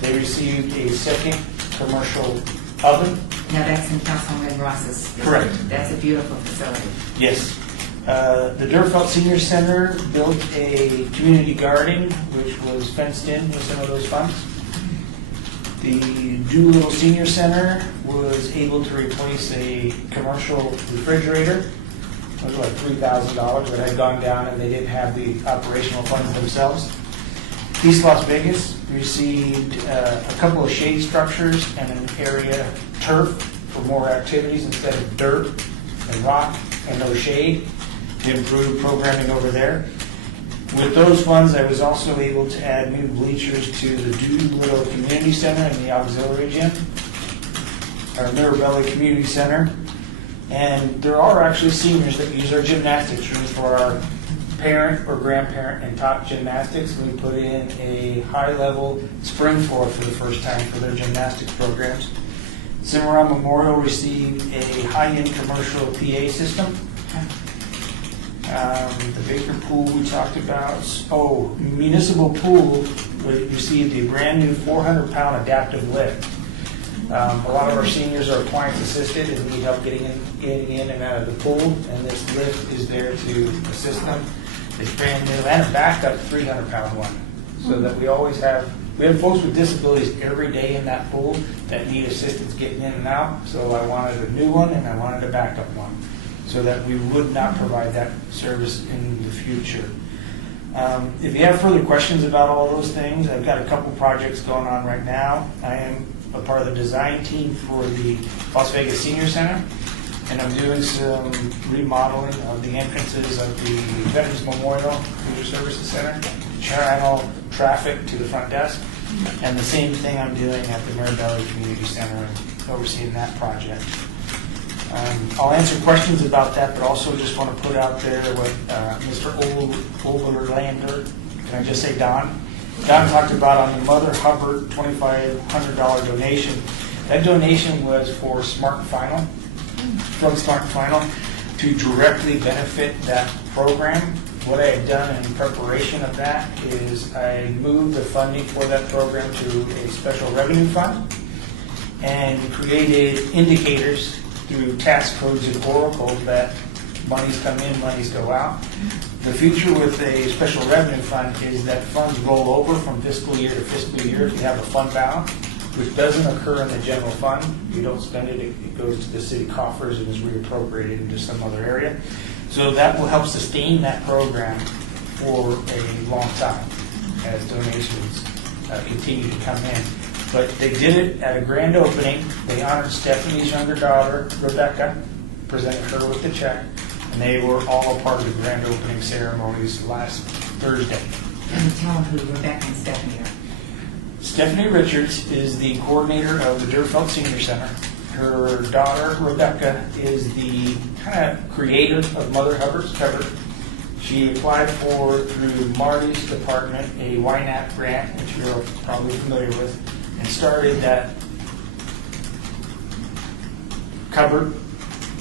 They received a second commercial oven. Now that's in Councilman Ross's. Correct. That's a beautiful facility. Yes. The Durfeld Senior Center built a community garden, which was fenced in with some of those funds. The Doolittle Senior Center was able to replace a commercial refrigerator. It was like $3,000 that had gone down and they didn't have the operational funds themselves. East Las Vegas received a couple of shade structures and an area turf for more activities instead of dirt and rock and no shade to improve programming over there. With those funds, I was also able to add new bleachers to the Doolittle Community Center and the auxiliary gym, our Mirabelli Community Center. And there are actually seniors that use our gymnastics room for our parent or grandparent and top gymnastics. We put in a high-level spring floor for the first time for their gymnastics programs. Cimarron Memorial received a high-end commercial PA system. The Baker Pool we talked about. Oh, municipal pool received a brand-new 400-pound adaptive lift. A lot of our seniors are appliance assisted and need help getting in and out of the pool, and this lift is there to assist them. It's brand new and a backed up 300-pound one, so that we have folks with disabilities every day in that pool that need assistance getting in and out. So I wanted a new one and I wanted a backup one, so that we would not provide that service in the future. If you have further questions about all those things, I've got a couple projects going on right now. I am a part of the design team for the Las Vegas Senior Center, and I'm doing some remodeling of the entrances of the Veterans Memorial Community Services Center, channel traffic to the front desk, and the same thing I'm doing at the Maribel Community Center and overseeing that project. I'll answer questions about that, but also just want to put out there what Mr. Overlander, can I just say Don? Don talked about on the Mother Hubbard $2,500 donation. That donation was for Smart Final, from Smart Final, to directly benefit that program. What I had done in preparation of that is I moved the funding for that program to a special revenue fund and created indicators through tax codes in Oracle that monies come in, monies go out. The feature with a special revenue fund is that funds roll over from fiscal year to fiscal year if you have a fund balance, which doesn't occur in the general fund. You don't spend it, it goes to the city coffers and is reappropriated into some other area. So that will help sustain that program for a long time as donations continue to come in. But they did it at a grand opening. They honored Stephanie's younger daughter, Rebecca, presented her with the check, and they were all a part of the grand opening ceremonies last Thursday. And tell them who Rebecca and Stephanie are. Stephanie Richards is the coordinator of the Deerfeld Senior Center. Her daughter, Rebecca, is the kind of creator of Mother Hubbard's cover. She applied for, through Marty's department, a YNAP grant, which you're probably familiar with, and started that cupboard,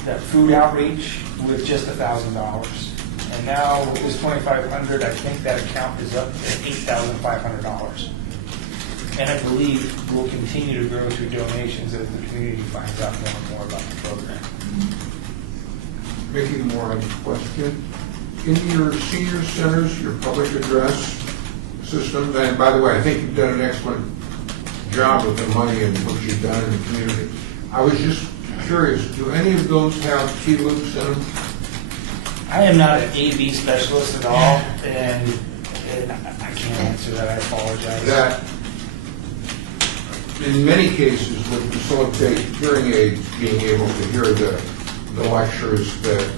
that food outreach, with just $1,000. And now with this $2,500, I think that account is up to $8,500. And I believe we'll continue to grow through donations as the community finds out more and more about the program. Making more of a question. In your senior centers, your public address systems, and by the way, I think you've done an excellent job with the money and what you've done in the community. I was just curious, do any of those have key loops in them? I am not an AV specialist at all, and I can't answer that. I apologize. That, in many cases, would facilitate hearing aids being able to hear the lectures that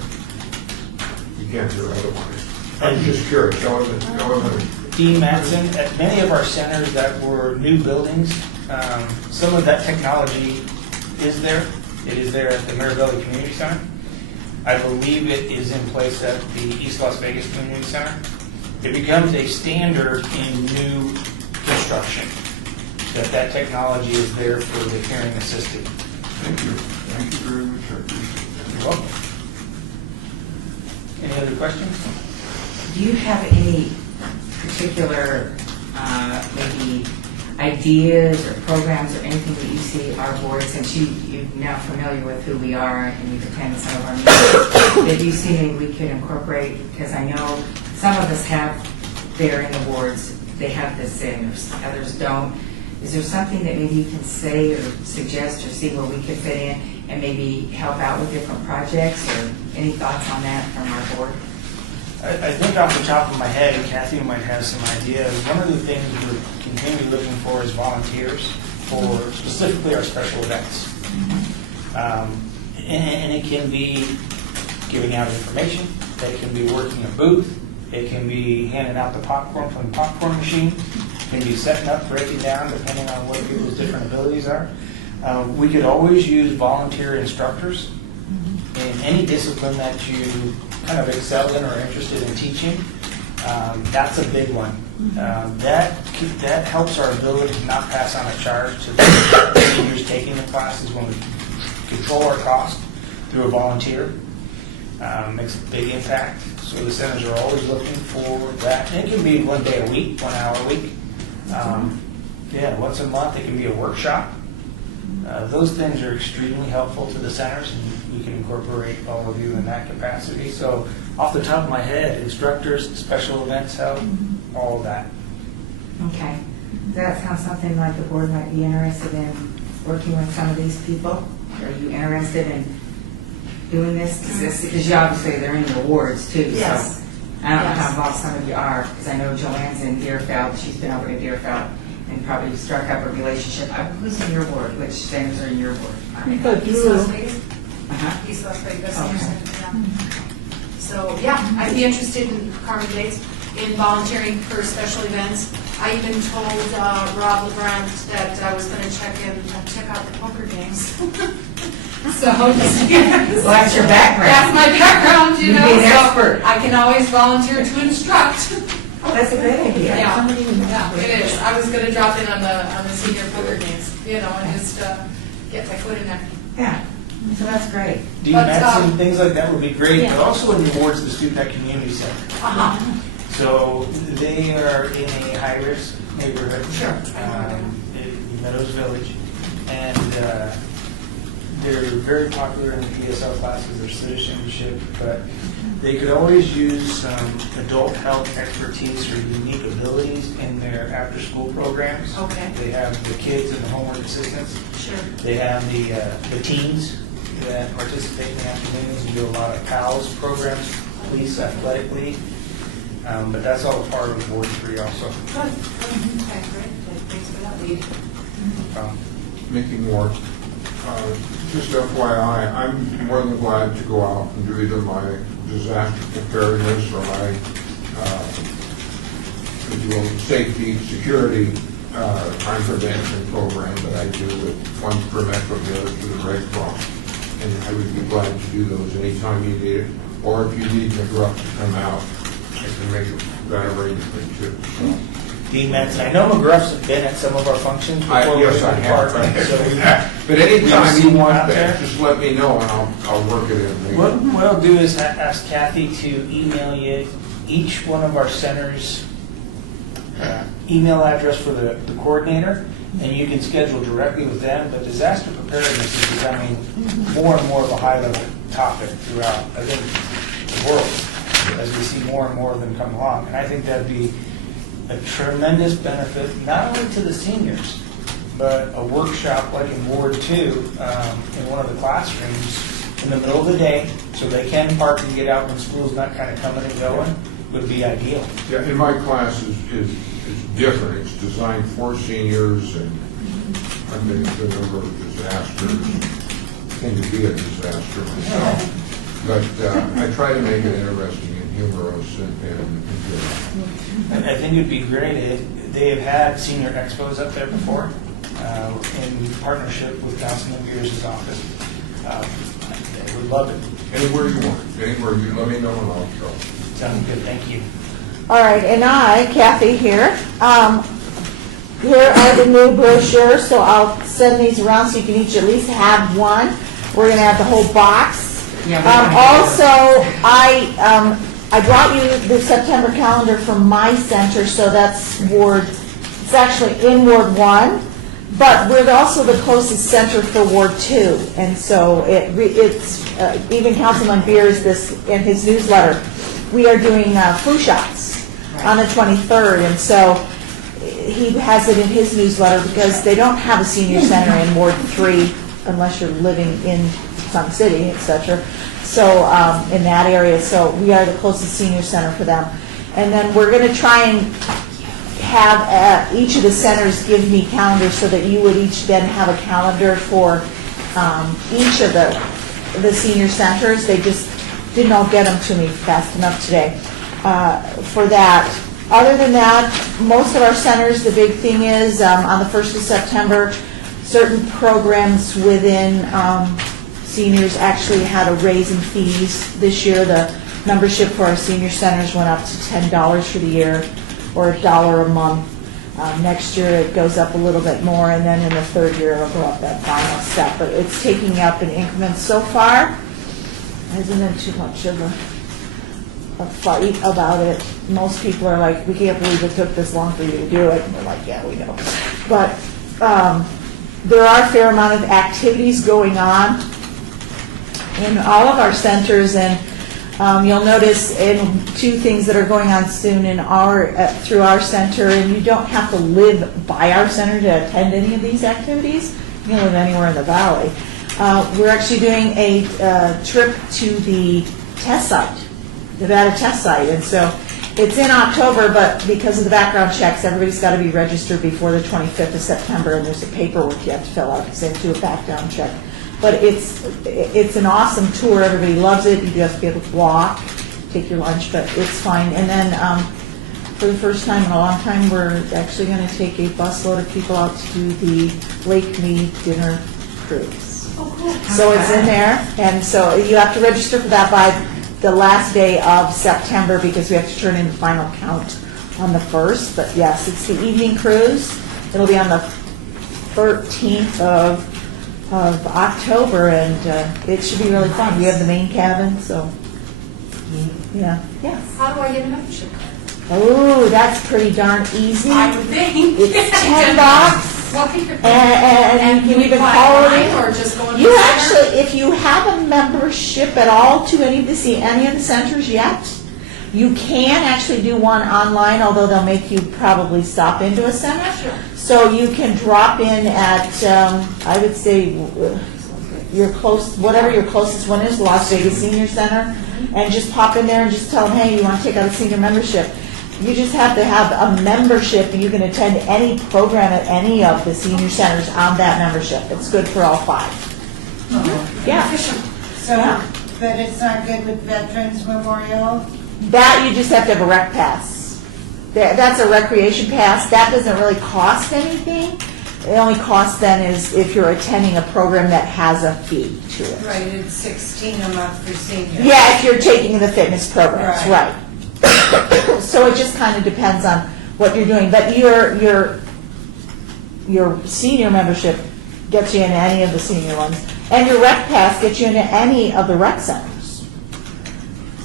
you can't hear otherwise. I was just curious. I wasn't Dean Matson, at many of our centers that were new buildings, some of that technology is there. It is there at the Maribel Community Center. I believe it is in place at the East Las Vegas Community Center. It becomes a standard in new construction that technology is there for the hearing assisted. Thank you. Thank you very much. I appreciate it. You're welcome. Any other questions? Do you have any particular, maybe ideas or programs or anything that you see our board, since you're now familiar with who we are and you've attended some of our meetings, that you see maybe we could incorporate? Because I know some of us have there in the wards, they have this in, others don't. Is there something that maybe you can say or suggest or see where we could fit in and maybe help out with different projects, or any thoughts on that from our board? I think off the top of my head, and Kathy might have some ideas, one of the things we're continually looking for is volunteers for specifically our special events. And it can be giving out information, it can be working a booth, it can be handing out the popcorn from the popcorn machine, it can be setting up, breaking down, depending on what people's different abilities are. We could always use volunteer instructors in any discipline that you kind of excel in or are interested in teaching. That's a big one. That helps our ability to not pass on a charge to the seniors taking the classes when we control our cost through a volunteer. Makes a big impact. So the centers are always looking for that. And it can be 1 day a week, 1 hour a week. Yeah, once a month, it can be a workshop. Those things are extremely helpful to the centers, and we can incorporate all of you in that capacity. So off the top of my head, instructors, special events help, all of that. Okay. Does that sound something like the board might be interested in working with some of these people? Are you interested in doing this? Because you obviously, they're in your wards too. Yes. So I don't know how Yes. involved some of you are, because I know Joanne's in Deerfield. She's been over to Deerfield and probably struck up a relationship. Who's in your ward? Which centers are in your ward? But East Las Vegas, Uh-huh. East Las Vegas, Okay. Senior Center, yeah. So, yeah, I'd be interested in carving dates, in volunteering for special events. I even told Rob LeBrand that I was going to check out the poker games. So, Well, that's your background. That's my background, you You'd know. be an so expert. I can always volunteer to instruct. Oh, that's a great idea. Yeah, Somebody who knows yeah, what it to is. do. I was going to drop in on the senior poker games, you know, and just get my foot in there. Yeah, so that's great. DMATs and things like that would be great, Yeah. but also in the wards, the Student Act Community Center. Uh-huh. So they are in a high-risk neighborhood. Sure. In Meadows Village. And they're very popular in the ESL classes, their citizenship, but they could always use some adult health expertise or unique abilities in their after-school programs. Okay. They have the kids and the homework assistants. Sure. They have the teens that participate in the afternoons and do a lot of PALS programs, police athletic league. But that's all part of Ward 3 also. Good. Okay, great. Thanks for that lead. Mickey Moore. Just FYI, I'm more than glad to go out and do either my disaster preparedness or my if you will, safety, security, crime prevention program that I do with one for Metro, the other to the Red Cross. And I would be glad to do those anytime you need it. Or if you need McGruff to come out, I can make that arrangement too. So. DMATs, I know McGruff's been at some of our functions before we're in Yes, the I department. have. So But anytime see you one want out there? that, just let me know and I'll work it in. what I'll do is ask Kathy to email you each one of our centers' email address for the coordinator, and you can schedule directly with them. But disaster preparedness is becoming more and more of a high-level topic throughout, I think, the world, as we see more and more of them come along. And I think that'd be a tremendous benefit, not only to the seniors, but a workshop like in Ward 2, in one of the classrooms in the middle of the day, so they can park and get out when school's not kind of coming and going, would be ideal. Yeah, and my class is different. It's designed for seniors, and I've been through a number of disasters. Tend to be a disaster myself. But I try to make it interesting and humorous and good. And I think it'd be great. They have had senior expos up there before in partnership with Councilman Beers' office. They would love it. Anywhere you want, anywhere you let me know and I'll go. Sounds good. Thank you. All right, and I, Kathy here, here are the new brochures, so I'll send these around so you can each at least have one. We're going to have the whole box. Yeah, we're gonna Also, I brought you the September calendar from my center, so that's Ward, it's actually in Ward 1, but we're also the closest center for Ward 2, and so it's, even Councilman Beers, this, in his newsletter, we are doing flu shots on the 23rd, and so he has it in his newsletter because they don't have a senior center in Ward 3 unless you're living in Sun City, etc. So in that area, so we are the closest senior center for them. And then we're going to try and have each of the centers give me calendars so that you would each then have a calendar for each of the senior centers. They just didn't all get them to me fast enough today for that. Other than that, most of our centers, the big thing is on the 1st of September, certain programs within seniors actually had a raise in fees. This year, the membership for our senior centers went up to $10 for the year, or $1 a month. Next year, it goes up a little bit more, and then in the third year, it'll go up that final step. But it's taking up in increments so far. Hasn't been too much of a fight about it. Most people are like, we can't believe it took this long for you to do it, and we're like, yeah, we know. But there are a fair amount of activities going on in all of our centers, and you'll notice in two things that are going on soon in through our center, and you don't have to live by our center to attend any of these activities. You can live anywhere in the valley. We're actually doing a trip to the test site, Nevada test site, and so it's in October, but because of the background checks, everybody's got to be registered before the 25th of September, and there's a paperwork you have to fill out because they have to do a background check. But it's an awesome tour. Everybody loves it. You just be able to walk, take your lunch, but it's fine. And then for the first time in a long time, we're actually going to take a busload of people out to do the Lake Mead dinner cruise. Oh, cool. So it's in there, and so you have to register for that by the last day of September because we have to turn in the final count on the 1st. But yes, it's the evening cruise. It'll be on the 13th of October, and it should be really fun. We have the main cabin, so yeah. Yes. How do I get a membership card? Oh, that's pretty darn easy. I would think. It's $10. Well, And you can even call it in. Or just go into You the center? actually, if you have a membership at all to any of the centers yet, you can actually do one online, although they'll make you probably stop into a center. Sure. So you can drop in at, I would say, whatever your closest one is, Las Vegas Senior Center, and just pop in there and just tell them, hey, you want to take out a senior membership. You just have to have a membership, and you can attend any program at any of the senior centers on that membership. It's good for all 5. Yeah. So, but it's not good with Veterans Memorial? That you just have to have a rec pass. That's a recreation pass. That doesn't really cost anything. The only cost then is if you're attending a program that has a fee to it. Right, it's $16 a month for seniors. Yeah, if you're taking the fitness programs, Right. right. So it just kind of depends on what you're doing. But your senior membership gets you into any of the senior ones. And your rec pass gets you into any of the rec centers.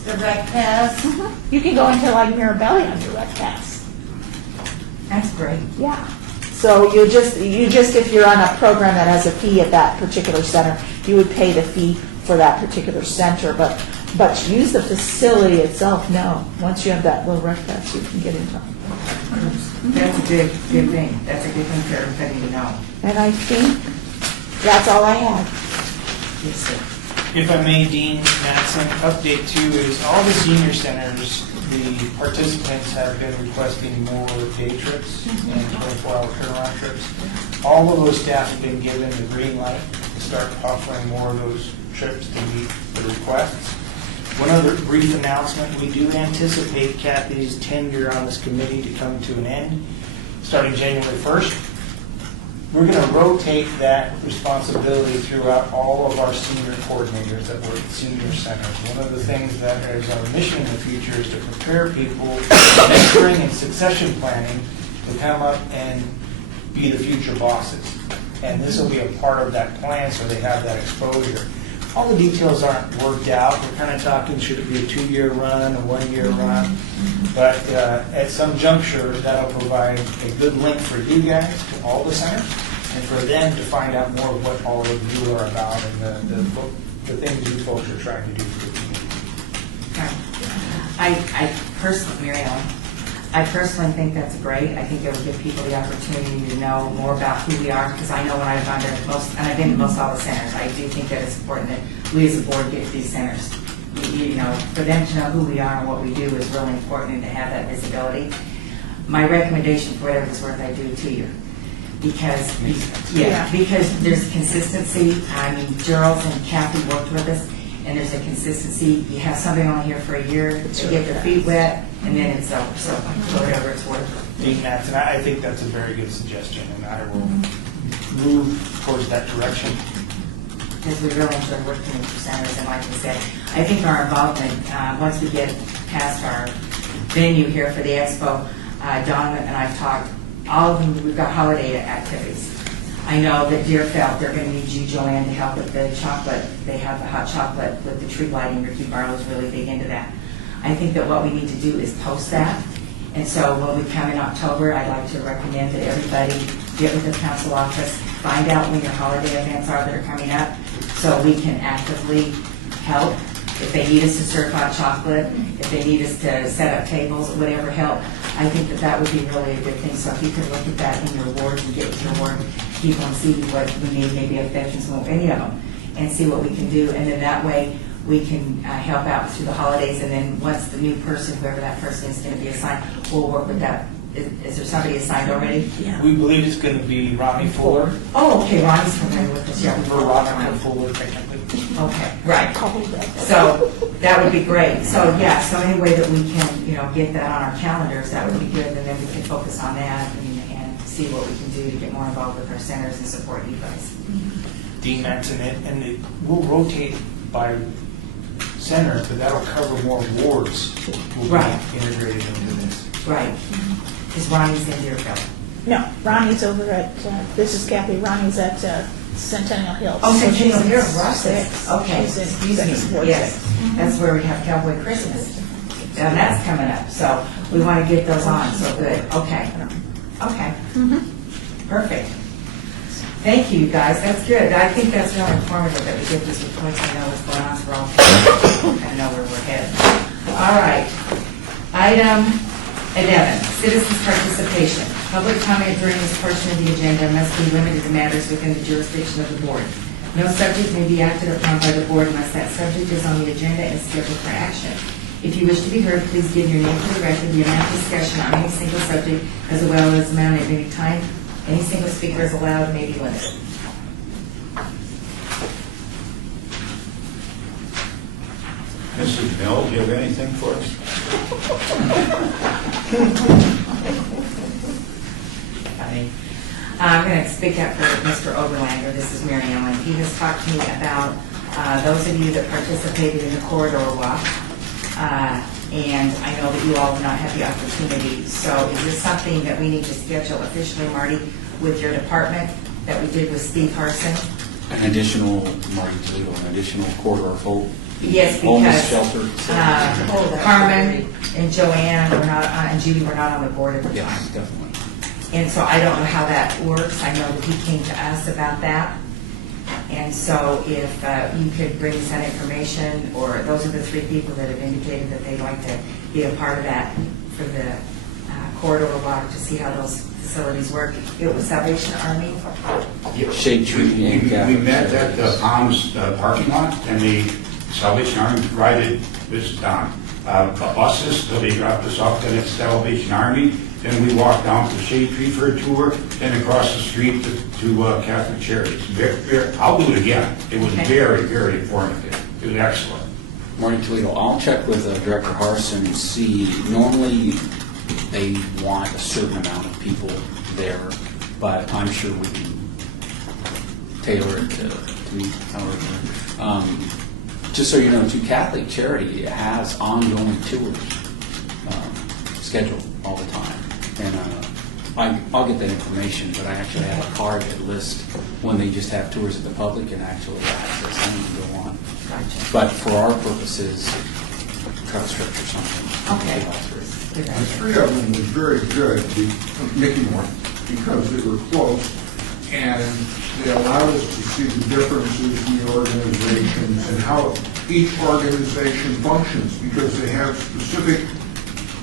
The rec pass? You can go into like Mirabelli on your rec pass. That's great. Yeah. So you just if you're on a program that has a fee at that particular center, you would pay the fee for that particular center. But to use the facility itself, no. Once you have that little rec pass, you can get into them. That's a good thing. That's a good thing for everybody to know. And I think that's all I had. Yes, sir. If I may, Dean Mattson, update too is all the senior centers, the participants have been requesting more day trips and 24-hour turnaround trips. All of those staff have been given the green light to start offering more of those trips to meet the requests. One other brief announcement, we do anticipate Kathy's tenure on this committee to come to an end starting January 1st. We're going to rotate that responsibility throughout all of our senior coordinators that work at senior centers. One of the things that is our mission in the future is to prepare people for mentoring and succession planning to come up and be the future bosses. And this will be a part of that plan so they have that exposure. All the details aren't worked out. We're kind of talking, should it be a 2-year run, a 1-year run? But at some juncture, that'll provide a good link for you guys to all the centers and for them to find out more of what all of you are about and the things you folks are trying to do for the community. I personally, Mary Ellen, I personally think that's great. I think it will give people the opportunity to know more about who we are, because I know when I've gone to most, and I've been to most all the centers, I do think that it's important that we as a board get to these centers. You know, for them to know who we are and what we do is really important, and to have that visibility. My recommendation, for whatever it's worth, I do it to you. Because, because there's consistency. I mean, Gerald and Kathy worked with us, and there's a consistency. You have somebody on here for a year, they get their feet wet, and then it's over. So whatever it's worth. Dean Mattson, I think that's a very good suggestion, and I will move towards that direction. Because we really enjoy working with the centers, and like I said, I think our involvement, once we get past our venue here for the expo, Dawn and I've talked, all of them, we've got holiday activities. I know that Deerfield, they're going to need you, Joanne, to help with the chocolate. They have the hot chocolate with the tree lighting. Ricky Barlow's really big into that. I think that what we need to do is post that. And so when we come in October, I'd like to recommend that everybody get with the council office, find out when your holiday events are that are coming up, so we can actively help. If they need us to serve hot chocolate, if they need us to set up tables, whatever help, I think that that would be really a good thing. So if you could look at that in your ward and get with your ward people and see what we need, maybe at Veterans Home, any of them, and see what we can do. And then that way, we can help out through the holidays, and then once the new person, whoever that person is going to be assigned, we'll work with that. Is there somebody assigned already? Yeah. We believe it's going to be Ronnie Fuller, Oh, okay, Ronnie's familiar with this, yeah. Veronica Fuller technically. Okay, right. Call me back. So that would be great. So, yeah, so any way that we can, get that on our calendars, that would be good, and then we can focus on that and see what we can do to get more involved with our centers and support you guys. Dean mentioned it, and it will rotate by center, but that'll cover more wards will Right. be integrated into this. Right. Because Ronnie's in Deerfield. No, Ronnie's over at, this is Kathy, Ronnie's at Centennial Hills. Oh, So Centennial she's in Hills, right. six. Okay, She's in excuse six, me, Ward yes. six. That's where we have Cowboy Christmas. And that's coming up, so we want to get those on, so good. Okay. Okay. Perfect. Thank you, guys, that's good. I think that's really informative that we get these reports and know what's going on, so we're all kind of know where we're headed. All right. Item 11, citizens' participation. Public comment during this portion of the agenda must be limited to matters within the jurisdiction of the board. No subject may be acted upon by the board unless that subject is on the agenda and scheduled for action. If you wish to be heard, please give your name for the record, the amount of discussion on any single subject, as well as the amount at any time any single speaker is allowed may be limited. Mrs. Mill, do you have anything for us? I'm going to speak up for Mr. Oberlander. This is Mary Ellen. He has talked to me about those of you that participated in the corridor walk. And I know that you all have not had the opportunity. So is this something that we need to schedule officially, Marty, with your department that we did with Steve Harson? An additional, Marty Toledo, an additional corridor vote. Yes, Homeless because shelter. Carmen and Joanne were not, and Judy were not on the board at the time. Yes, definitely. And so I don't know how that works. I know that he came to us about that. And so if you could bring us that information, or those are the three people that have indicated that they'd like to be a part of that for the corridor walk to see how those facilities work. It was Salvation Army. Shade Tree and We Catholic. met at the Palms parking lot, and the Salvation Army provided, this is Don, buses, so they dropped us off at the Salvation Army. Then we walked down to Shade Tree for a tour, and across the street to Catholic Charities. I'll do it again. It was very, very informative. It was excellent. Marty Toledo, I'll check with Director Harson and see, normally they want a certain amount of people there, but I'm sure we can tailor it to meet however. Just so you know, too, Catholic Charity has ongoing tours scheduled all the time. And I'll get that information, but I actually have a card that lists when they just have tours of the public and actually access them and go on. Gotcha. But for our purposes, trust script or something. Okay. The three of them was very good, Mickey Moore, because they were close, and they allowed us to see the differences in the organizations and how each organization functions, because they have specific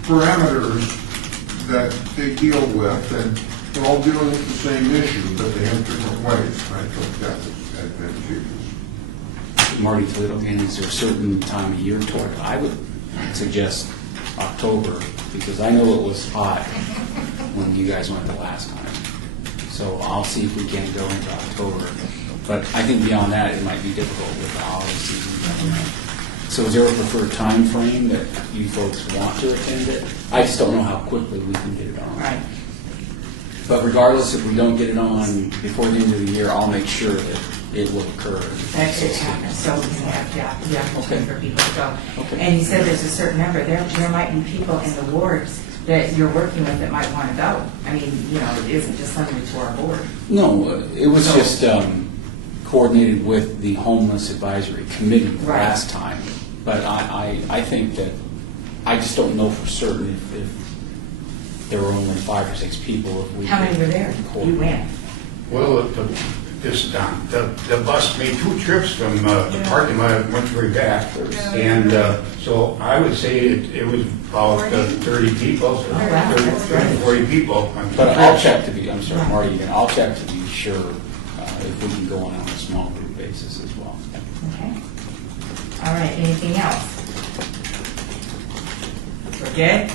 parameters that they deal with, and they're all dealing with the same issue, but they have different ways. I thought that was advantageous. Marty Toledo, again, is there a certain time of year toward it? I would suggest October, because I know it was hot when you guys went the last time. So I'll see if we can go into October. But I think beyond that, it might be difficult with the holiday season. So is there a preferred time frame that you folks want to attend it? I just don't know how quickly we can get it on. Right. But regardless, if we don't get it on before the end of the year, I'll make sure that it will occur. That should happen, so we can have the opportunity for people to go. Okay. And you said there's a certain number, there might be people in the wards that you're working with that might want to go. I mean, it isn't just limited to our board. No, it was just coordinated with the Homeless Advisory Committee Right. last time. But I think that I just don't know for certain if there were only 5 or 6 people. If we How many could were there? record. You went. Well, the bus made 2 trips from the parking lot and went way back. And so I would say it was about 30 people, so Oh, wow, that's 30, 40 people. But I'll check to be, I'm sorry, Marty, again, I'll check to be sure if we can go on a small group basis as well. Okay. All right, anything else? We're good?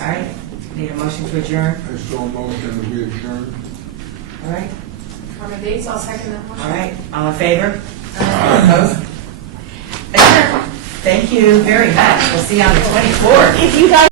All right, need a motion to adjourn? I saw a motion to be adjourned. All right, Carmen Dates, I'll second that motion. all right, all in favor? Opposed? Adjourn. Thank you very much. We'll see you on the 24th. If you guys